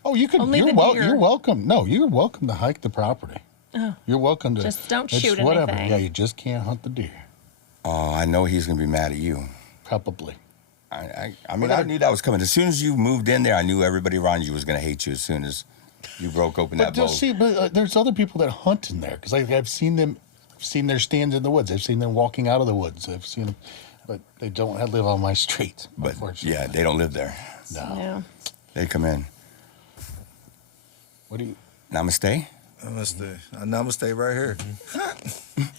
Oh, you can. Only You're, the deer. you're welcome. No, you're welcome to hike the property. You're welcome to. Just don't it's shoot whatever. anything. Yeah, you just can't hunt the deer. Oh, I know he's gonna be mad at you. Probably. I mean, I knew that was coming. As soon as you moved in there, I knew everybody around you was gonna hate you as soon as you broke open that But bow. just see, there's other people that hunt in there because I've seen them, seen their stands in the woods. I've seen them walking out of the woods. I've seen them, but they don't live on my street. But unfortunately. yeah, they don't live there. No. Yeah. They come in. What do you? Namaste. Namaste. Namaste right here.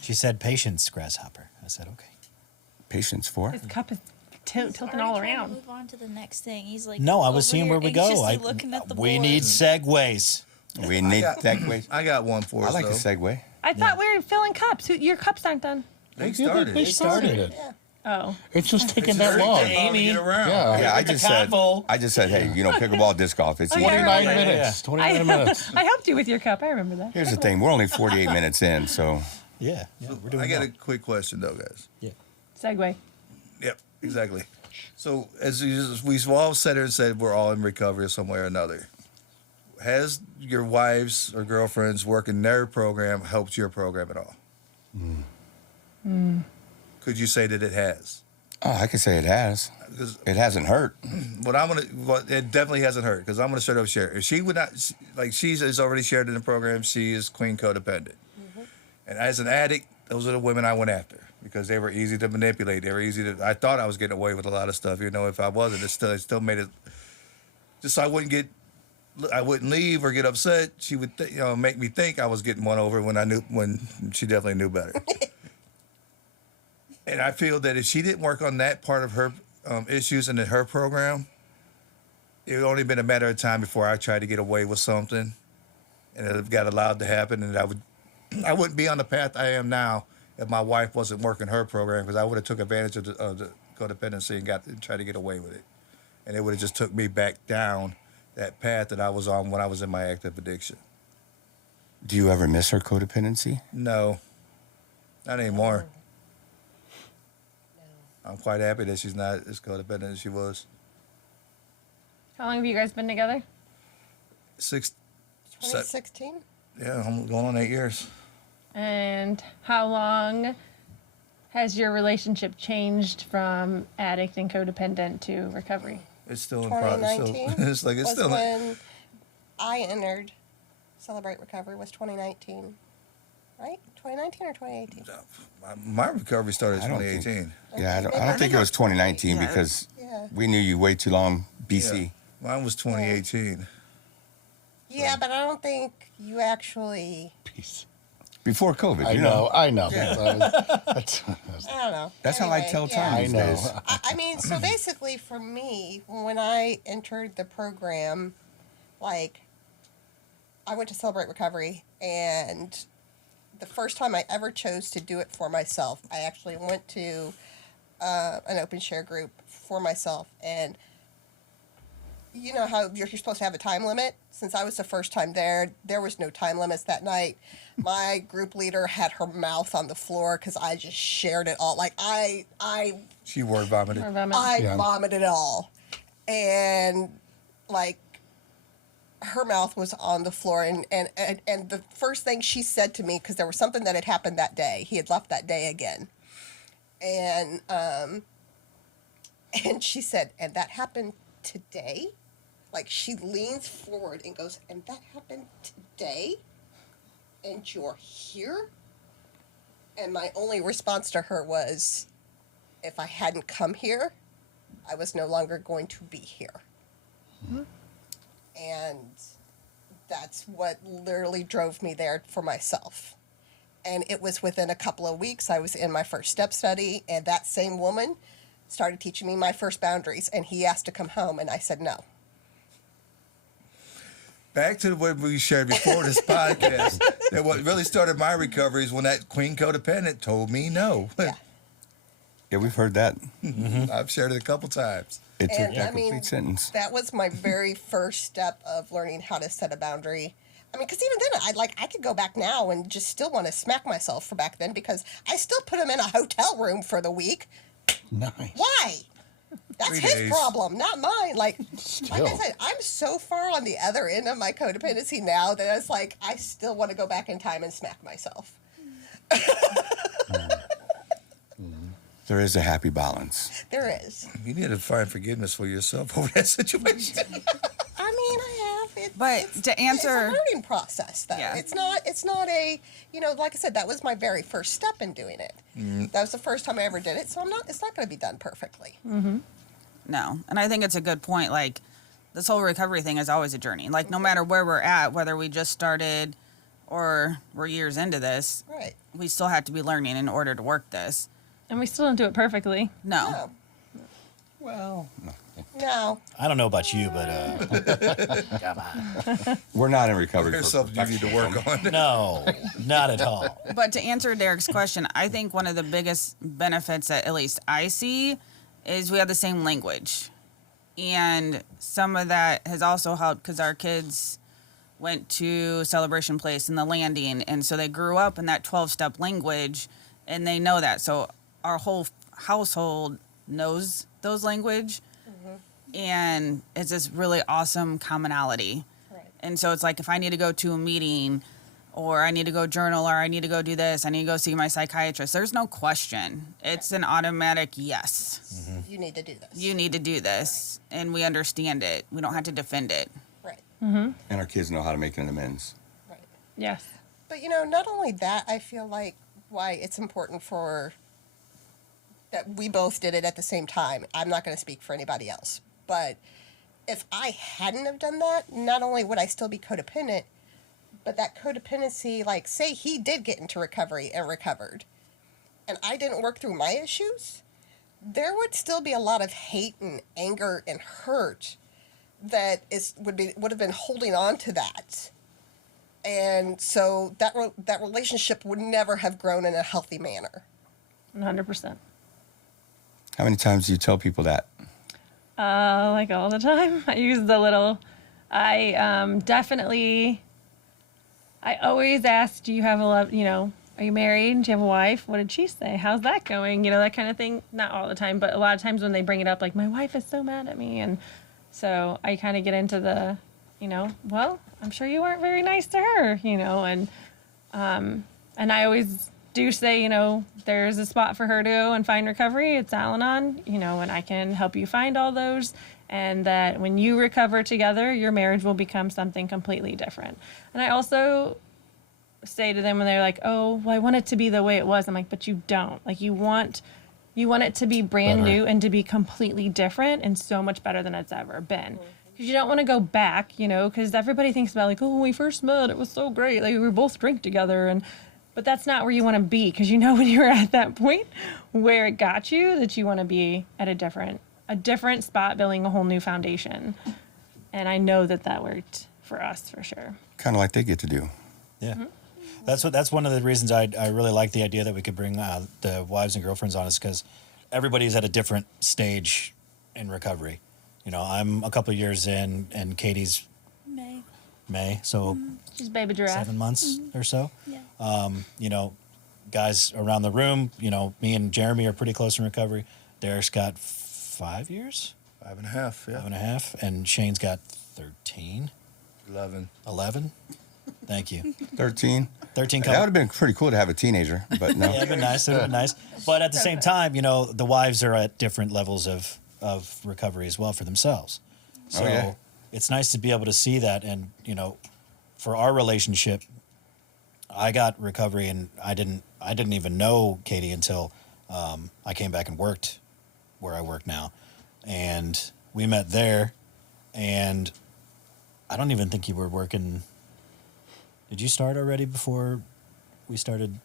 She said patience, grasshopper. I said, okay. Patience for. His cup is He's tilting already all trying to around. Move on to the next thing. He's like, No, I over was seeing here where we go. anxiously looking at the We board. need segues. We need got- segues. I got one for I us, like though. a segue. I thought we were filling cups. Your cups aren't done. They Yeah, started. They started it. Yeah. Oh. It's just taking It's that very long. long to get around. Yeah. Yeah, I It's a just said. convo. I just said, hey, pickleball disc golf. It's Oh, yeah, I 29 remember. minutes. 29 minutes. I helped you with your cup. I remember that. Here's the thing. We're only 48 minutes in, so Yeah, we're doing I got well. a quick question, though, guys. Yeah. Segue. Yep, exactly. So, as we've all said here and said, we're all in recovery some way or another. Has your wives or girlfriends working their program helped your program at all? Could you say that it has? oh, I could say it has. Because It hasn't hurt. it definitely hasn't hurt. Because I'm gonna straight up share. If she would not, like she's already shared in the program, she is queen codependent. And as an addict, those are the women I went after because they were easy to manipulate. They were easy to. I thought I was getting away with a lot of stuff. If I wasn't, it still made it. Just so I wouldn't leave or get upset. She would, make me think I was getting one over when she definitely knew better. And I feel that if she didn't work on that part of her issues in her program, it would only been a matter of time before I tried to get away with something, and it got allowed to happen, and I wouldn't be on the path I am now if my wife wasn't working her program because I would have took advantage of the codependency and tried to get away with it, and it would have just took me back down that path that I was on when I was in my active addiction. Do you ever miss her codependency? No, not anymore. I'm quite happy that she's not as codependent as she was. How long have you guys been together? 2016. Yeah, I'm going on 8 years. And how long has your relationship changed from addict and codependent to recovery? It's still in progress. 2019 It's was still. when I entered Celebrate Recovery. Was 2019, right? 2019 or 2018? My recovery started in I don't think- 2018. Yeah, I don't think it was 2019 Yeah. because Yeah. we knew you way too long, BC. Yeah. Mine was 2018. Yeah, but I don't think you actually. Peace. Before COVID, I you know. I know. Yeah. That's- I don't know. That's how I Anyway, tell yeah. time I these know. days. I mean, so basically, for me, when I entered the program, like, I went to Celebrate Recovery, and the first time I ever chose to do it for myself, I actually went to an open share group for myself, and you know how you're supposed to have a time limit? Since I was the first time there was no time limits that night. My group leader had her mouth on the floor because I just shared it all. Like, I She word vomited. Or vomit? I vomited it all. And like her mouth was on the floor and the first thing she said to me, because there was something that had happened that day. He had left that day again. And she said, and that happened today? Like she leans forward and goes, and that happened today? And you're here? And my only response to her was, if I hadn't come here, I was no longer going to be here. And that's what literally drove me there for myself. And it was within a couple of weeks, I was in my first step study, and that same woman started teaching me my first boundaries, and he asked to come home, and I said no. Back to what we shared before this podcast, that what really started my recovery is when that queen codependent told me no. Yeah. Yeah, we've heard that. I've shared it a couple times. It took And that I mean, complete sentence. that was my very first step of learning how to set a boundary. I mean, because even then, I could go back now and just still want to smack myself for back then because I still put him in a hotel room for the week. Nice. Why? That's 3 his days. problem, not mine. Like I Still. said, I'm so far on the other end of my codependency now that it's like I still want to go back in time and smack myself. There is a happy balance. There is. You need to find forgiveness for yourself over that situation. I mean, I have. But to answer- it's a learning process, though. Yeah. It's not a, like I said, that was my very first step in doing it. That was the first time I ever did it, so it's not going to be done perfectly. No. And I think it's a good point. Like, this whole recovery thing is always a journey. Like, no matter where we're at, whether we just started or we're years into this, Right. we still have to be learning in order to work this. And we still don't do it perfectly. No. No. Well, No. I don't know about you, but we're not in recovery. There's for something you need to work on. no, not at all. But to answer Derek's question, I think one of the biggest benefits that at least I see is we have the same language. And some of that has also helped because our kids went to Celebration Place and the Landing. And so they grew up in that 12-step language and they know that. So our whole household knows those language. And it's this really awesome commonality. Right. And so it's like if I need to go to a meeting or I need to go journal or I need to go do this, I need to go see my psychiatrist, there's no question. It's an automatic yes. You need to do this. You need to do this. And we understand it. We don't have to defend it. Right. And our kids know how to make an amends. Right. Yes. But not only that, I feel like why it's important that we both did it at the same time. I'm not going to speak for anybody else. But if I hadn't have done that, not only would I still be codependent, but that codependency, like say he did get into recovery and recovered, and I didn't work through my issues, there would still be a lot of hate and anger and hurt that would have been holding on to that. And so that relationship would never have grown in a healthy manner. 100%. How many times do you tell people that? Like all the time. I use the little, definitely, I always ask, do you have a love, are you married? Do you have a wife? What did she say? How's that going? That kind of thing. Not all the time, but a lot of times when they bring it up, like my wife is so mad at me. And so I kind of get into the, well, I'm sure you weren't very nice to her, and I always do say, there's a spot for her to go and find recovery. It's Al-Anon, and I can help you find all those. And that when you recover together, your marriage will become something completely different. And I also say to them when they're like, oh, well, I want it to be the way it was. I'm like, but you don't. Like, you want it to be brand new and to be completely different and so much better than it's ever been. Because you don't want to go back, because everybody thinks about like, oh, when we first met, it was so great. Like, we both drink together. But that's not where you want to be, because when you were at that point where it got you, that you want to be at a different spot, building a whole new foundation. And I know that worked for us for sure. Kind of like they get to do. Yeah. That's one of the reasons I really like the idea that we could bring the wives and girlfriends on, is because everybody's at a different stage in recovery. I'm a couple of years in, and Katie's May, so Just baby giraffe. 7 months or so. Yeah. Guys around the room, me and Jeremy are pretty close in recovery. Derek's got 5 years, 5.5, yeah. 5.5, and Shane's got 13, 11. Thank you. 13. 13 That would have been pretty cool to have a teenager, but no. Yeah, it'd been nice. It'd been nice. But at the same time, the wives are at different levels of recovery as well for themselves. So yeah. It's nice to be able to see that. And, for our relationship, I got recovery, and I didn't even know Katie until I came back and worked where I work now. And we met there, and I don't even think you were working. Did you start already before we started?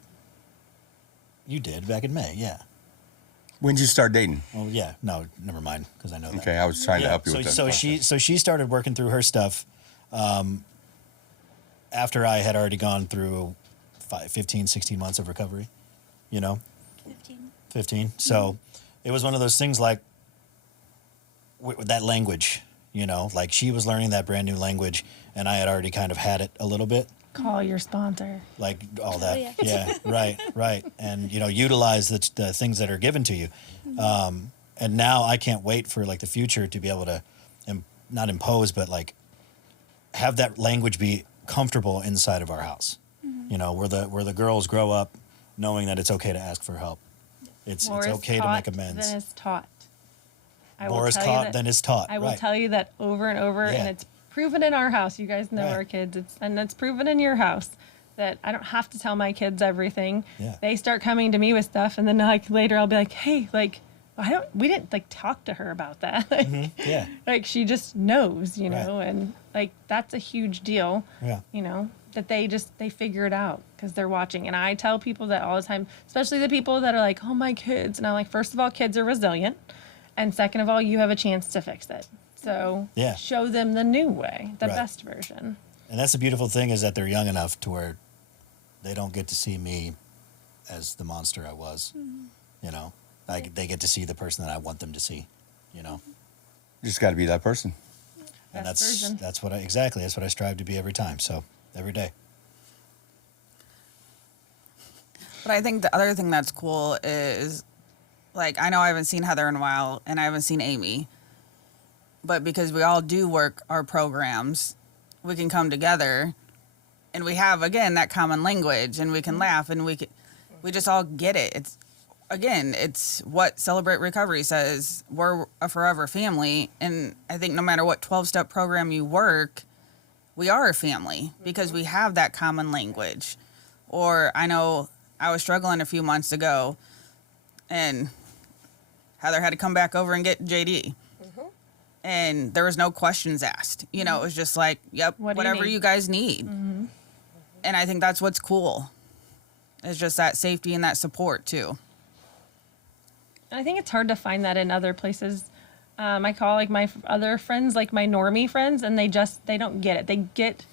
You did back in May, yeah. When did you start dating? Well, yeah. No, never mind, because I know that. Okay, I was trying to help you with that. So she started working through her stuff after I had already gone through 15, 16 months of recovery, 15. 15. So it was one of those things like with that language, you know, like she was learning that brand new language and I had already kind of had it a little bit. Call your sponsor. Like all that. yeah. Yeah, right. And, you know, utilize the things that are given to you. And now I can't wait for like the future to be able to not impose, but like have that language be comfortable inside of our house. You know, where the girls grow up knowing that it's okay to ask for help. It's More is okay to taught make amends. Than is taught. I More will is tell you taught that- than is taught. I will right. tell you that over and over, Yeah. and it's proven in our house. You guys know Right. our kids, and it's proven in your house that I don't have to tell my kids everything. Yeah. They start coming to me with stuff, and then like later I'll be like, hey, like we didn't like talk to her about that. Like, Yeah. like she just knows, you Right. know, and like that's a huge deal. Yeah. You know, that they figure it out because they're watching. And I tell people that all the time, especially the people that are like, oh, my kids. And I'm like, first of all, kids are resilient. And second of all, you have a chance to fix it. So Yeah. show them the new way, the Right. best version. And that's the beautiful thing is that they're young enough to where they don't get to see me as the monster I was. You know, like they get to see the person that I want them to see. You know, You just got to be that person. and Best version. that's what I strive to be every time. So every day. But I think the other thing that's cool is, like, I know I haven't seen Heather in a while, and I haven't seen Amy. But because we all do work our programs, we can come together, and we have, again, that common language, and we can laugh, and we just all get it. It's what Celebrate Recovery says. We're a forever family, and I think no matter what 12-step program you work, we are a family because we have that common language. Or I know I was struggling a few months ago, and Heather had to come back over and get JD. And there was no questions asked. You know, it was just like, yep, What do you whatever need? you guys need. And I think that's what's cool. It's just that safety and that support, too. And I think it's hard to find that in other places. I call like my other friends, like my normie friends, and they don't get it. They get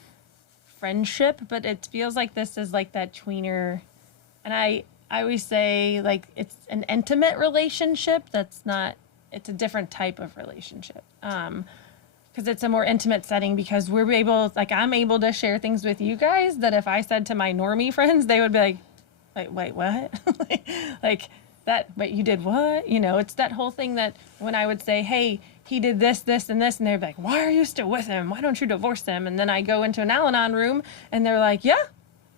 friendship, but it feels like this is like that tweener. And I always say like it's an intimate relationship. It's a different type of relationship. Because it's a more intimate setting because I'm able to share things with you guys that if I said to my normie friends, they would be like, wait, what? like that, but you did what? You know, it's that whole thing that when I would say, hey, he did this, this, and this, and they'd be like, why are you still with him? Why don't you divorce him? And then I go into an Al-Anon room and they're like, yeah.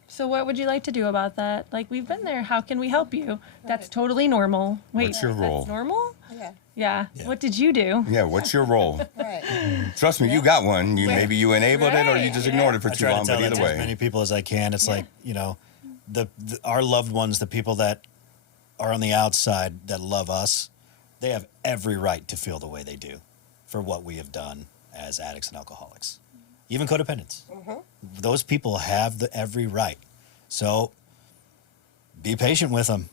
So what would you like to do about that? Like, we've been there. How can we help you? That's totally normal. Wait, What's your role? That's normal? Yeah. Yeah. What did you do? Yeah, what's your role? Right. Trust me, you got one. Maybe you enabled it or you Right, just yeah. ignored it for I too try long, to tell but that either to as many way. people as I can. It's like, you know, our loved ones, the people that are on the outside that love us, they have every right to feel the way they do for what we have done as addicts and alcoholics, even codependents. Those people have every right. So be patient with them.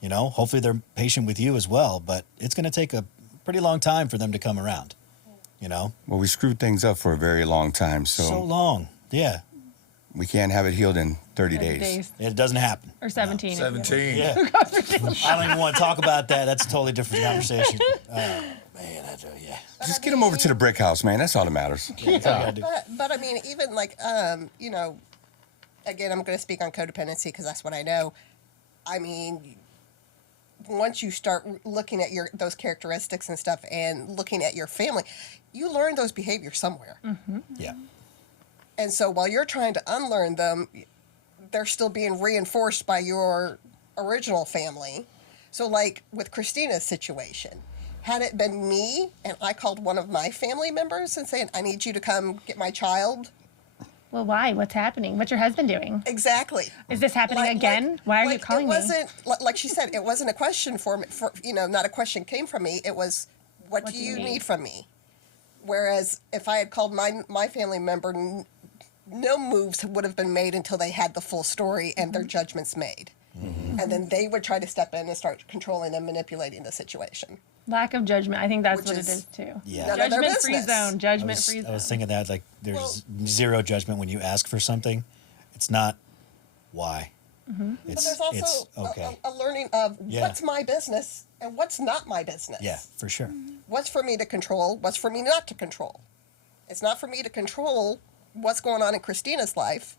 You know, hopefully they're patient with you as well, but it's going to take a pretty long time for them to come around, you know? Well, we screwed things up for a very long time, So long. Yeah. we can't have it healed in 30 days. It doesn't happen. Or 17. 17. Yeah. I don't even want to talk about that. That's a totally different conversation. Man, yeah. Just get them over to the brick house, man. That's all that matters. That's all you gotta do. But I mean, even like, you know, again, I'm going to speak on codependency because that's what I know. I mean, once you start looking at those characteristics and stuff and looking at your family, you learn those behaviors somewhere. Yeah. And so while you're trying to unlearn them, they're still being reinforced by your original family. So like with Christina's situation, had it been me and I called one of my family members and saying, I need you to come get my child. Well, why? What's happening? What's your husband doing? Exactly. Is this happening again? Why are you calling it me? wasn't, like she said, it wasn't a question for me, not a question came from me. It was, what do you need from me? Whereas if I had called my family member, no moves would have been made until they had the full story and their judgments made. And then they would try to step in and start controlling and manipulating the situation. Lack of judgment. I think that's Which what it is is too. Yeah. none of their Judgment-free business. zone. Judgment-free I zone. was thinking that, like, there's zero judgment when you ask for something. It's not why. But there's also okay. a learning of Yeah. what's my business and what's not my business. Yeah, for sure. What's for me to control, what's for me not to control. It's not for me to control what's going on in Christina's life.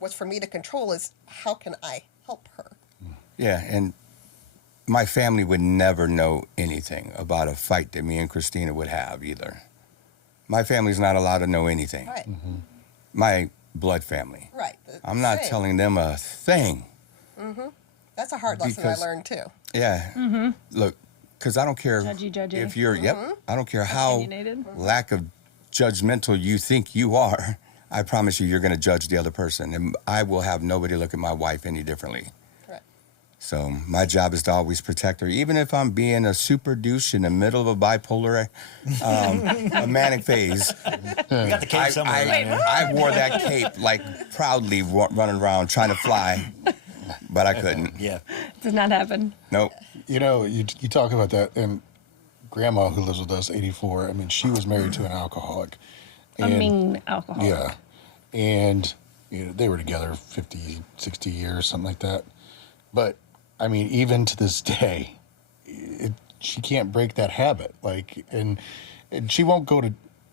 What's for me to control is how can I help her? Yeah, and my family would never know anything about a fight that me and Christina would have either. My family's not allowed to know anything. Right. My blood family. Right. I'm not Same. telling them a thing. That's a hard lesson I because- learned too. Yeah. Look, because I don't care Judgy. if you're, I don't care how Opinionated. lack of judgmental you think you are. I promise you're going to judge the other person. And I will have nobody look at my wife any differently. Right. So my job is to always protect her, even if I'm being a super douche in the middle of a bipolar, a manic phase. We got the cape somewhere around here. I wore that cape like proudly running around trying to fly, but I couldn't. Yeah. Did not happen. Nope. You know, you talk about that, and Grandma, who lives with us, 84. I mean, she was married to an alcoholic. A mean alcoholic. Yeah, and you know, they were together 50, 60 years, something like that. But I mean, even to this day, she can't break that habit. Like, and she won't go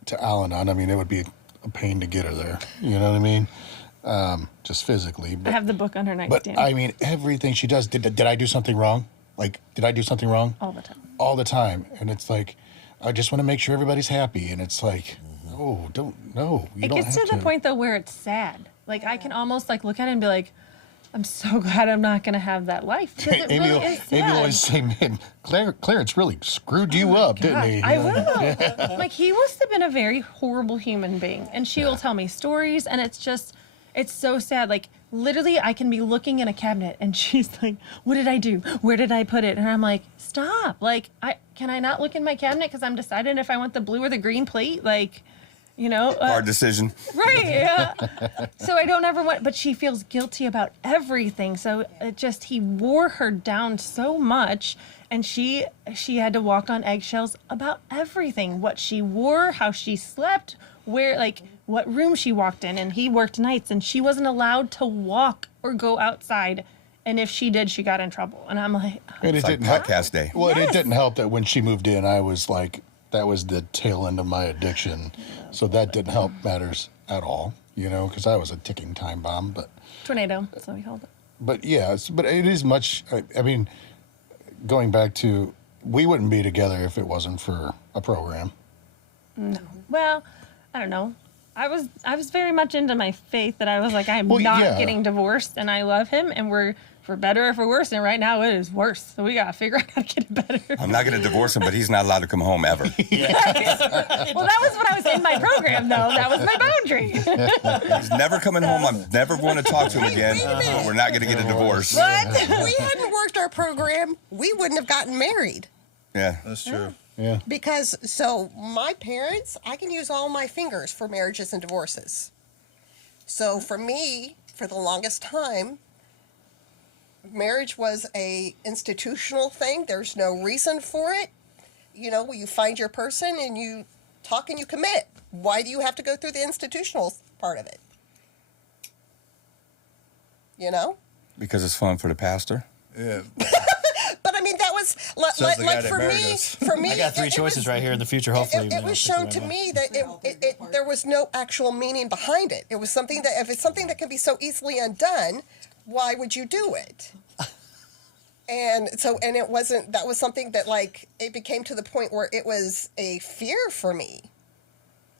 to Al-Anon. I mean, it would be a pain to get her there. You know what I mean? Just physically. I But, have the book on her but nightstand I mean, everything she does. Did I do something wrong? Like, did I do something wrong? all the time. All the time. And it's like, I just want to make sure everybody's happy. And it's like, oh, you It don't gets have to the point though where it's sad. Like I can almost like look at it and be like, I'm so glad I'm not gonna have that life. Because it Amy, really is sad. Amy will always say, man, Clarence really screwed you up, didn't he? I will. Like he must have been a very horrible human being. And she will tell me stories and it's so sad. Like literally I can be looking in a cabinet and she's like, what did I do? Where did I put it? And I'm like, stop. Like can I not look in my cabinet because I'm deciding if I want the blue or the green plate? Like, you know, Hard decision. right. Yeah. So I don't ever want, but she feels guilty about everything. So he wore her down so much. And she had to walk on eggshells about everything, what she wore, how she slept, where, like, what room she walked in. And he worked nights and she wasn't allowed to walk or go outside. And if she did, she got in trouble. And I'm like, And it It's like didn't help. podcast day. Well, and Yes. it didn't help that when she moved in, I was like, that was the tail end of my addiction. So that didn't help matters at all, you know, because I was a ticking time bomb. tornado. That's what we called it. But yeah, but it is much. I mean, going back to, we wouldn't be together if it wasn't for a program. Well, I don't know. I was very much into my faith that I was like, I'm Well, not yeah. getting divorced and I love him and we're for better or for worse. And right now it is worse. So we got to figure out how to get it better. I'm not going to divorce him, but he's not allowed to come home ever. Well, that was when I was in my program, though. That was my boundary. He's never coming home. I'm never going to talk to him again. wait a minute. But we're not going to get a divorce. But if we hadn't worked our program, we wouldn't have gotten married. Yeah. That's true. Yeah. Because, so my parents, I can use all my fingers for marriages and divorces. So for me, for the longest time, marriage was a institutional thing. There's no reason for it. You know, you find your person and you talk and you commit. Why do you have to go through the institutional part of it? You know? Because it's fun for the pastor. Yeah. But I mean, that was Says the guy like that for married me. us. For me, I got three it choices was- right here in the future. Hopefully, It was shown to me that there was no actual meaning behind it. It was something that if it's something that can be so easily undone, why would you do it? And so, and it wasn't. That was something that like it became to the point where it was a fear for me.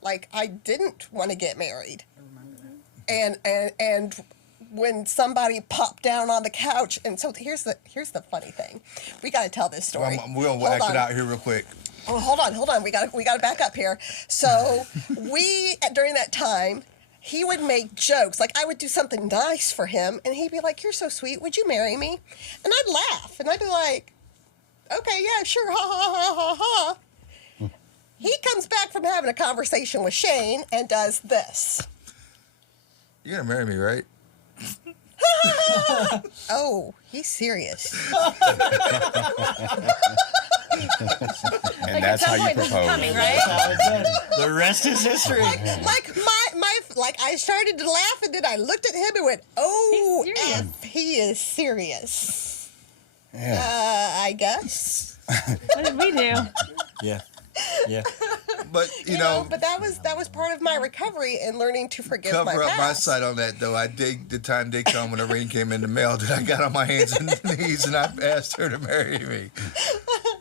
Like I didn't want to get married, and when somebody popped down on the couch, and so here's the funny thing, we got to tell this story. We're gonna Hold act on. it out here real quick. Oh, hold on. We got to back up here. So during that time, he would make jokes. Like I would do something nice for him, and he'd be like, "You're so sweet. Would you marry me?" And I'd laugh, and I'd be like, "Okay, yeah, sure, ha ha ha ha ha." He comes back from having a conversation with Shane and does this. You're gonna marry me, right? Oh, he's serious. And that's how you propose. Coming, right? The rest is history. Like like I started to laugh, and then I looked at him and went, "Oh, He's serious. he is serious." Yeah. I guess. What did we do? Yeah. Yeah. But you know, but that was part of my recovery and learning to forgive my cover up my past. side on that though. The time did come when the ring came in the mail that I got on my hands and knees and I asked her to marry me.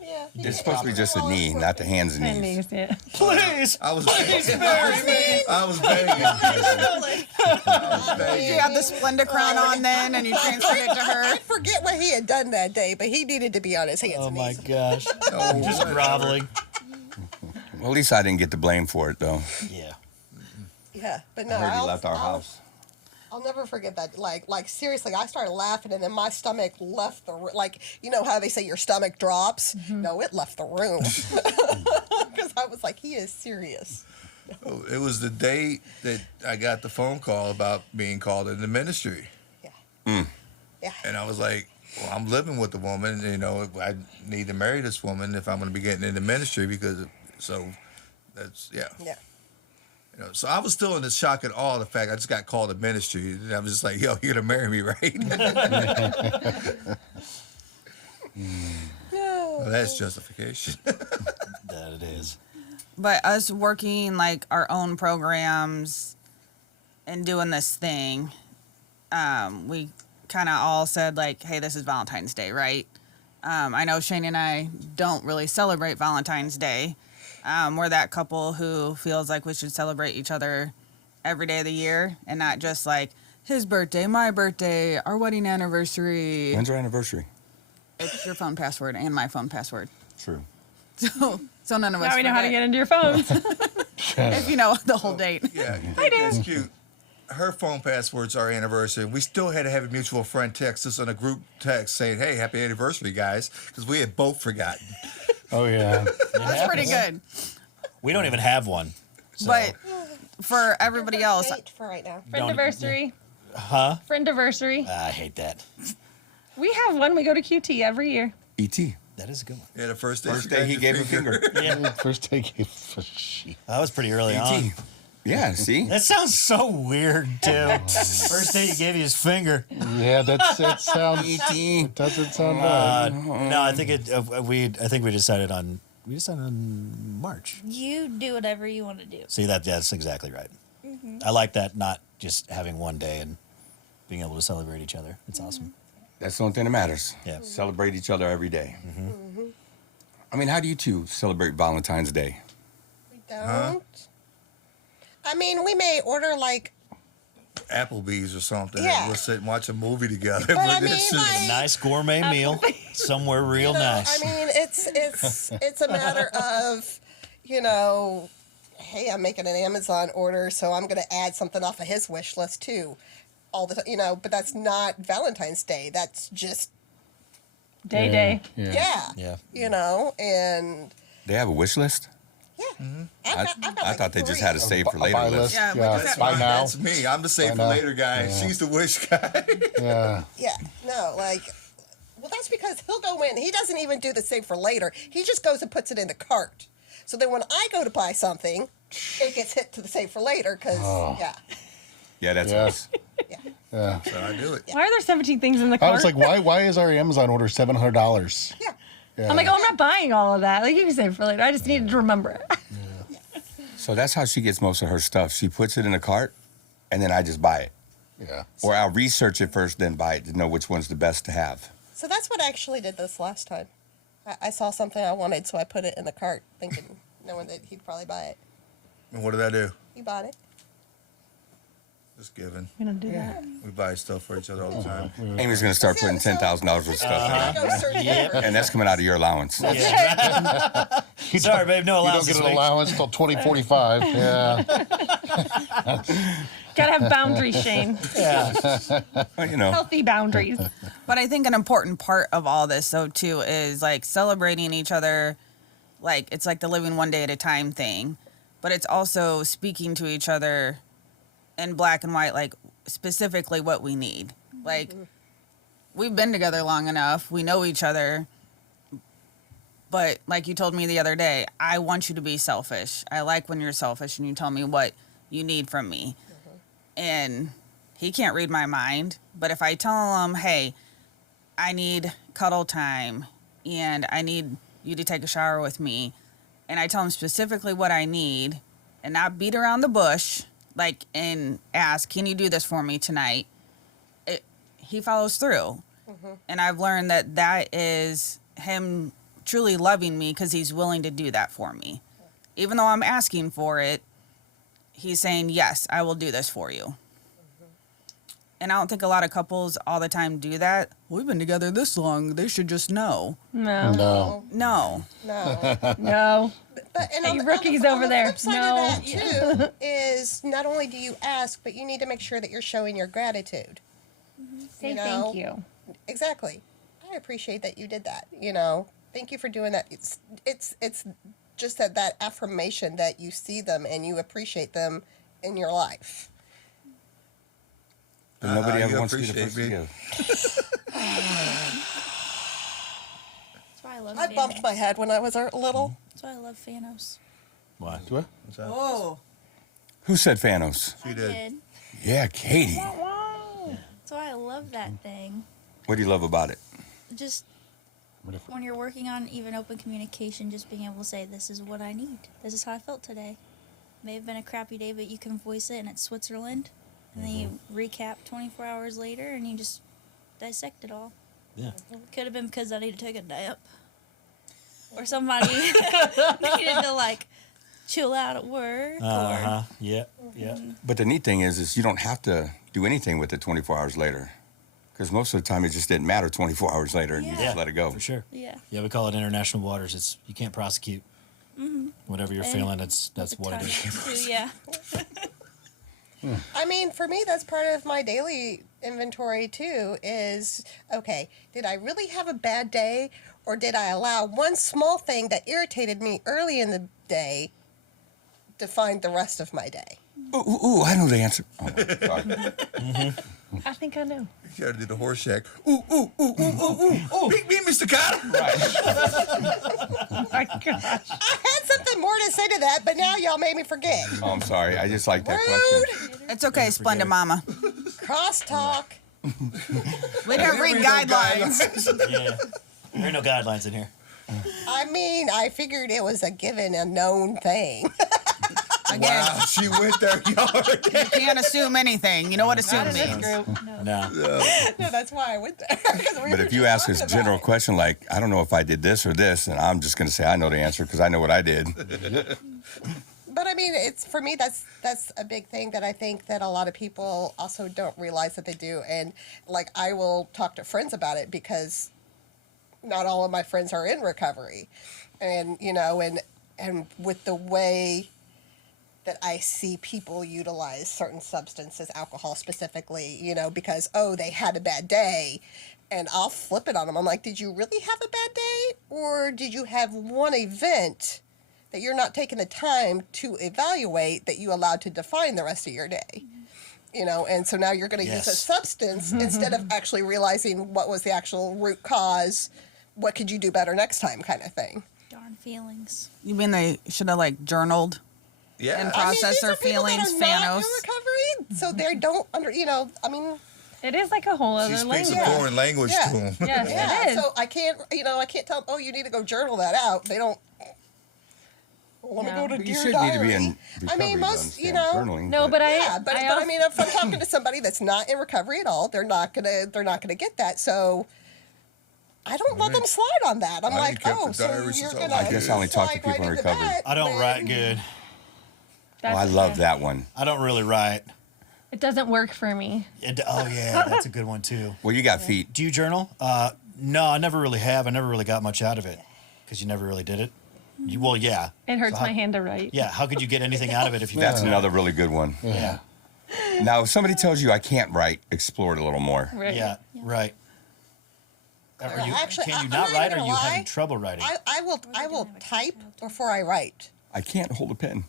Yeah. It's supposed to be just a knee, not the hands and My knees. knees, yeah. Please. I was marry me. I was begging. You had the Splenda crown on then, and you transferred it to her. I forget what he had done that day, but he needed to be on his hands Oh and my knees. gosh. Oh, Just whatever. groveling. Well, at least I didn't get the blame for it, though. Yeah. Yeah, but no, I heard he left our house. I'll never forget that. Like seriously, I started laughing, and then my stomach left the like. You know how they say your stomach drops? No, it left the room because I was like, he is serious. Oh, it was the day that I got the phone call about being called into ministry. Yeah. And I was like, well, I'm living with the woman. You know, I need to marry this woman if I'm going to be getting into ministry because, so that's, yeah. Yeah. You know, so I was still in the shock and awe of the fact I just got called to ministry. And I was just like, yo, you're going to marry me, right? Well, that's justification. That it is. But us working like our own programs and doing this thing, we kind of all said like, hey, this is Valentine's Day, right? I know Shane and I don't really celebrate Valentine's Day. We're that couple who feels like we should celebrate each other every day of the year and not just like his birthday, my birthday, our wedding anniversary. When's our anniversary? It's your phone password and my phone password. True. So none of us Now we know how to forget. get into your phones. If you know the whole date. Yeah, that's cute. Her phone password's our anniversary. We still had to have a mutual friend text us on a group text saying, hey, happy anniversary, guys, because we had both forgotten. Oh yeah. That's pretty good. We don't even have one. So. But for everybody else, Date for right now. Friendiversary. Huh? Friendiversary. I hate that. We have one. We go to QT every year. E.T. That is a good one. Yeah, the first day, First she day grabbed he your gave a finger. Yeah. First take a shit. That was pretty early on. E.T. Yeah, see? That sounds so weird, too. First day he gave you his finger. Yeah, it sounds. E.T. It doesn't sound bad. No, I think we decided on March. You do whatever you want to do. See that's exactly right. I like that, not just having one day and being able to celebrate each other. It's awesome. That's the only thing that matters. Yeah. Celebrate each other every day. I mean, how do you two celebrate Valentine's Day? We don't. I mean, we may order like. Applebee's or something. Yeah. And we'll sit and watch a movie together. But I This mean, is- like- A nice gourmet meal somewhere real You know, nice. I mean, it's a matter of, hey, I'm making an Amazon order, so I'm going to add something off of his wish list too, all the time. But that's not Valentine's Day. That's just Day. yeah. Yeah. And They have a wish list? yeah. I like thought they just 3. had a save for A later buy list. list. Yeah, we Yeah. just have- Buy now. That's me. I'm the save I for know. later guy. Yeah. She's the wish guy. Yeah. Yeah, no, well, that's because he'll go in. He doesn't even do the save for later. He just goes and puts it in the cart. So then when I go to buy something, it gets hit to the save for later because, Yeah, that's Yes. yeah. Yeah. So I do it. Why are there 17 things in the I cart? was like, why is our Amazon order $700? Yeah. Yeah. I'm like, oh, I'm not buying all of that. Like, you can save it for later. I just needed to remember it. So that's how she gets most of her stuff. She puts it in a cart, and then I just buy it. Yeah. Or I'll research it first, then buy it to know which one's the best to have. So that's what I actually did this last time. I saw something I wanted, so I put it in the cart, thinking, knowing that he'd probably buy it. And what did I do? He bought it. Just giving. I'm going to do that. We buy stuff for each other all the time. Amy's going to start putting $10,000 worth of stuff in I it. go search for it. And that's coming out of your allowance. Sorry, babe. No You allowance don't get this an week. allowance till 2045. Yeah. Got to have boundaries, Shane. Yeah. Well, you know, Healthy boundaries. But I think an important part of all this, though, too, is like celebrating each other. Like, it's like the living one day at a time thing. But it's also speaking to each other in black and white, like specifically what we need. Like, we've been together long enough. We know each other. But like you told me the other day, I want you to be selfish. I like when you're selfish and you tell me what you need from me. and he can't read my mind. But if I tell him, hey, I need cuddle time and I need you to take a shower with me, and I tell him specifically what I need and not beat around the bush, like, and ask, can you do this for me tonight? He follows through. And I've learned that that is him truly loving me because he's willing to do that for me. Even though I'm asking for it, he's saying, yes, I will do this for you. And I don't think a lot of couples all the time do that. We've been together this long. They should just know. No. No. No. No. No. But and Hey, on the, rookies on over the there. flip side No. of that too is not only do you ask, but you need to make sure that you're showing your gratitude. Say You know? thank you. Exactly. I appreciate that you did that. You know, thank you for doing that. It's just that affirmation that you see them and you appreciate them in your life. But nobody you ever wants to be the appreciate first to me. give. That's why I love I bumped Thanos. my head when I was little. That's why I love Thanos. Why? What? Oh. Who said Thanos? She I did. did. Yeah, Katie. That's why I love that thing. What do you love about it? Just when you're working on even open communication, just being able to say, this is what I need. This is how I felt today. May have been a crappy day, but you can voice it and it's Switzerland. And then you recap 24 hours later and you just dissect it all. Yeah. Could have been because I need to take a nap. Or somebody needed to like chill out at work. Uh-huh. Yeah. Yeah. But the neat thing is you don't have to do anything with it 24 hours later. Because most of the time it just didn't matter 24 hours later and you Yeah. just let it go. For sure. Or, yeah. Yeah, we call it international waters. It's you can't prosecute. Whatever you're And feeling, that's The what it time is. too, yeah. I mean, for me, that's part of my daily inventory too. Is okay. Did I really have a bad day, or did I allow one small thing that irritated me early in the day define the rest of my day? Ooh, I know the answer. Oh, sorry. I think I know. You gotta do the horse shack. Ooh, ooh, ooh, ooh, ooh, ooh. Oh, beat me, Mr. Carter. Oh my gosh. I had something more to say to that, but now y'all made me forget. Oh, I'm sorry. I just like that question. Rude. It's okay, Splendid Mama. Crosstalk. We don't read guidelines. Yeah. There ain't no guidelines in here. I mean, I figured it was a given, a known thing. Again, Wow, she went there hard. you can't assume anything. You know what assume Not in this means. group. No. No, that's why I went there. 'cause we But were if you just ask this talking about general it. question, like, I don't know if I did this or this, and I'm just going to say I know the answer because I know what I did. But I mean, it's for me. That's a big thing that I think that a lot of people also don't realize that they do. And like, I will talk to friends about it because not all of my friends are in recovery, and you know, and with the way that I see people utilize certain substances, alcohol specifically, you know, because they had a bad day. And I'll flip it on them. I'm like, did you really have a bad day, or did you have one event that you're not taking the time to evaluate that you allowed to define the rest of your day? You know, and so now you're going to use a Yes. substance instead of actually realizing what was the actual root cause. What could you do better next time, kind of thing. Darn feelings. You mean they should have like journaled? Yeah. And I mean, process these their are people that feelings, are not in Thanos. recovery, so they don't I mean, It is like a whole She other speaks language. a foreign language Yeah. to him. Yes, yeah. it is. So I can't tell them, you need to go journal that out. They don't. Let me No. go to But you Dear should Diary. need to be in recovery I mean, to most, understand journaling. No, but Yeah, but I also- mean, if I'm talking to somebody that's not in recovery at all, they're not gonna get that. So I don't let them slide on that. I'm I like, ain't kept oh, the so diary you're since I gonna. was I guess I only talk to slide people in into recovery. that I don't when- write good. That's Oh, I love okay. that one. I don't really write. It doesn't work for me. Oh yeah, that's a good one too. Well, you got feet. Do you journal? No, I never really have. I never really got much out of it because you never really did it. Well, yeah. It hurts So how- my hand to write. Yeah. How could you get anything out of it if you? That's don't? another really good one. Yeah. Now, if somebody tells you I can't write, explore it a little more. Right. Yeah. Right. Are you, Actually, can you I'm not not write, or gonna are you lie. having trouble writing? I will have a type tactile before I write. I can't hold a pen.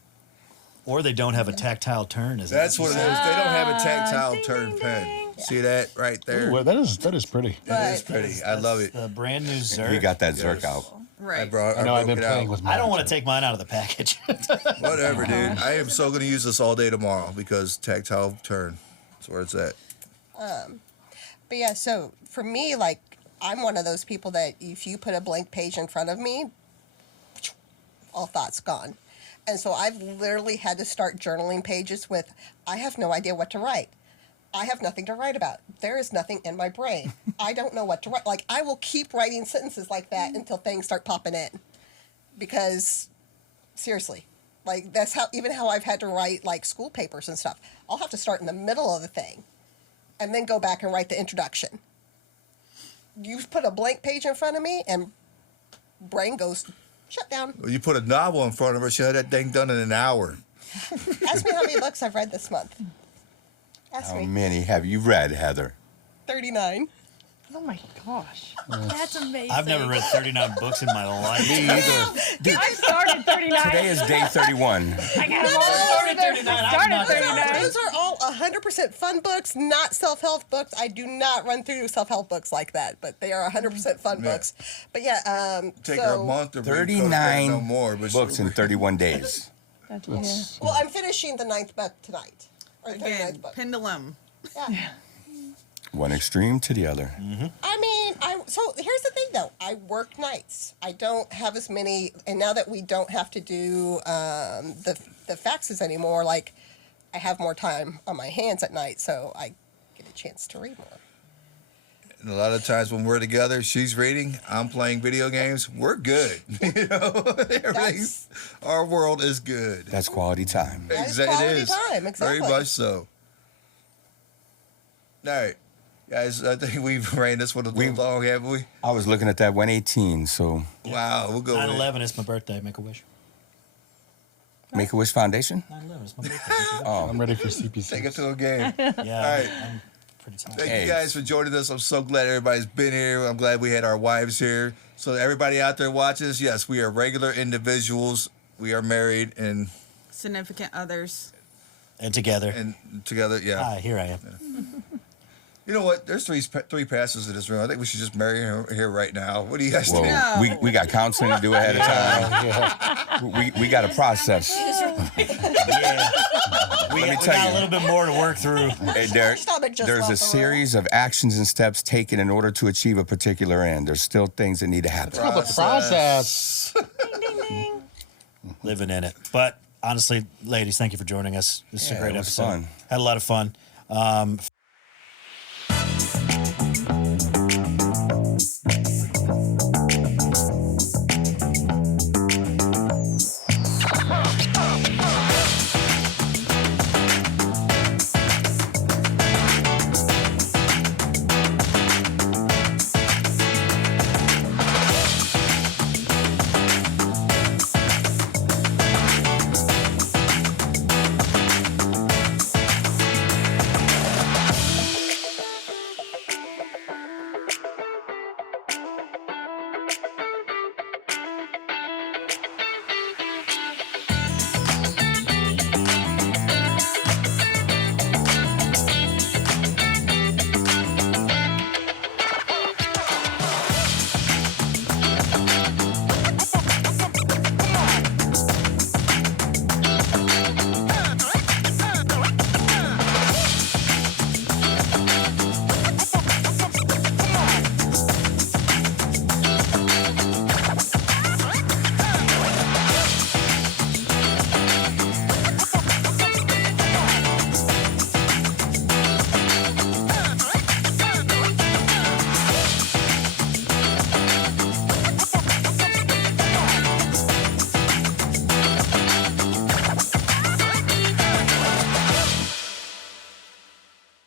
Or they don't have a tactile turn. Is That's what it is. They don't have a tactile ding, turn ding, pen. ding. See that right there? Ooh, that is pretty. That is pretty. I love it. The brand new Zerk. You got that Yes. Zerk out. Right. I know I've been playing with mine. I don't want to too. take mine out of the package. Whatever, dude. I am so gonna use this all day tomorrow because tactile turn. That's where it's at. But yeah, so for me, like, I'm one of those people that if you put a blank page in front of me, all thoughts gone. And so I've literally had to start journaling pages with, I have no idea what to write. I have nothing to write about. There is nothing in my brain. I don't know what to write. Like, I will keep writing sentences like that until things start popping in. Because, seriously, like, that's how I've had to write, like, school papers and stuff. I'll have to start in the middle of the thing and then go back and write the introduction. You put a blank page in front of me and brain goes shut down. Well, you put a novel in front of her, she had that thing done in an hour. Ask me how many books I've read this month. Ask How me. many have you read, Heather? 39. Oh my gosh. That's amazing. I've never read 39 books in my life. Me either. I started 39. Today is day 31. I got them all started 39. I started 39. Those are all 100% fun books, not self-help books. I do not run through self-help books like that, but they are 100% fun Yeah. books. But yeah, Take her a month to read 39 no more, but books in 31 days. That's, well, I'm finishing the 9th book tonight. Or the 39th Again, book. pendulum. Yeah. One extreme to the other. I mean, so here's the thing though. I work nights. I don't have as many, and now that we don't have to do the faxes anymore, like I have more time on my hands at night, so I get a chance to read more. And a lot of times when we're together, she's reading, I'm playing video games. We're good. You know, everything's, our world is good. That's quality time. That is It quality is. time, exactly. Very much so. All right, guys, I think we've ran this one a little long, haven't we? I was looking at that 118, so Wow, we'll go with it. 9/11 is my birthday. Make a wish. Make a Wish Foundation. 9/11 is my birthday. I'm ready for CPC. Take it to a game. Yeah, All right. I'm pretty tired. Thank Hey. you guys for joining us. I'm so glad everybody's been here. I'm glad we had our wives here. So everybody out there watching us, yes, we are regular individuals. We are married and Significant others. And together. together. Yeah. Hi, here I am. You know what? There's three pastors in this room. I think we should just marry her here right now. What do you guys Well, think? No. we got counseling to do ahead of time. We got a process. Yeah. We me got tell a you. little bit more to work through. Hey, Stomach just there's felt a the series of actions and steps taken in order to achieve a particular end. There's still things that need to happen. Oh, the process. ding, ding, ding. Living in it. But honestly, ladies, thank you for joining us. This is a Yeah, great it was episode. fun. Had a lot of fun.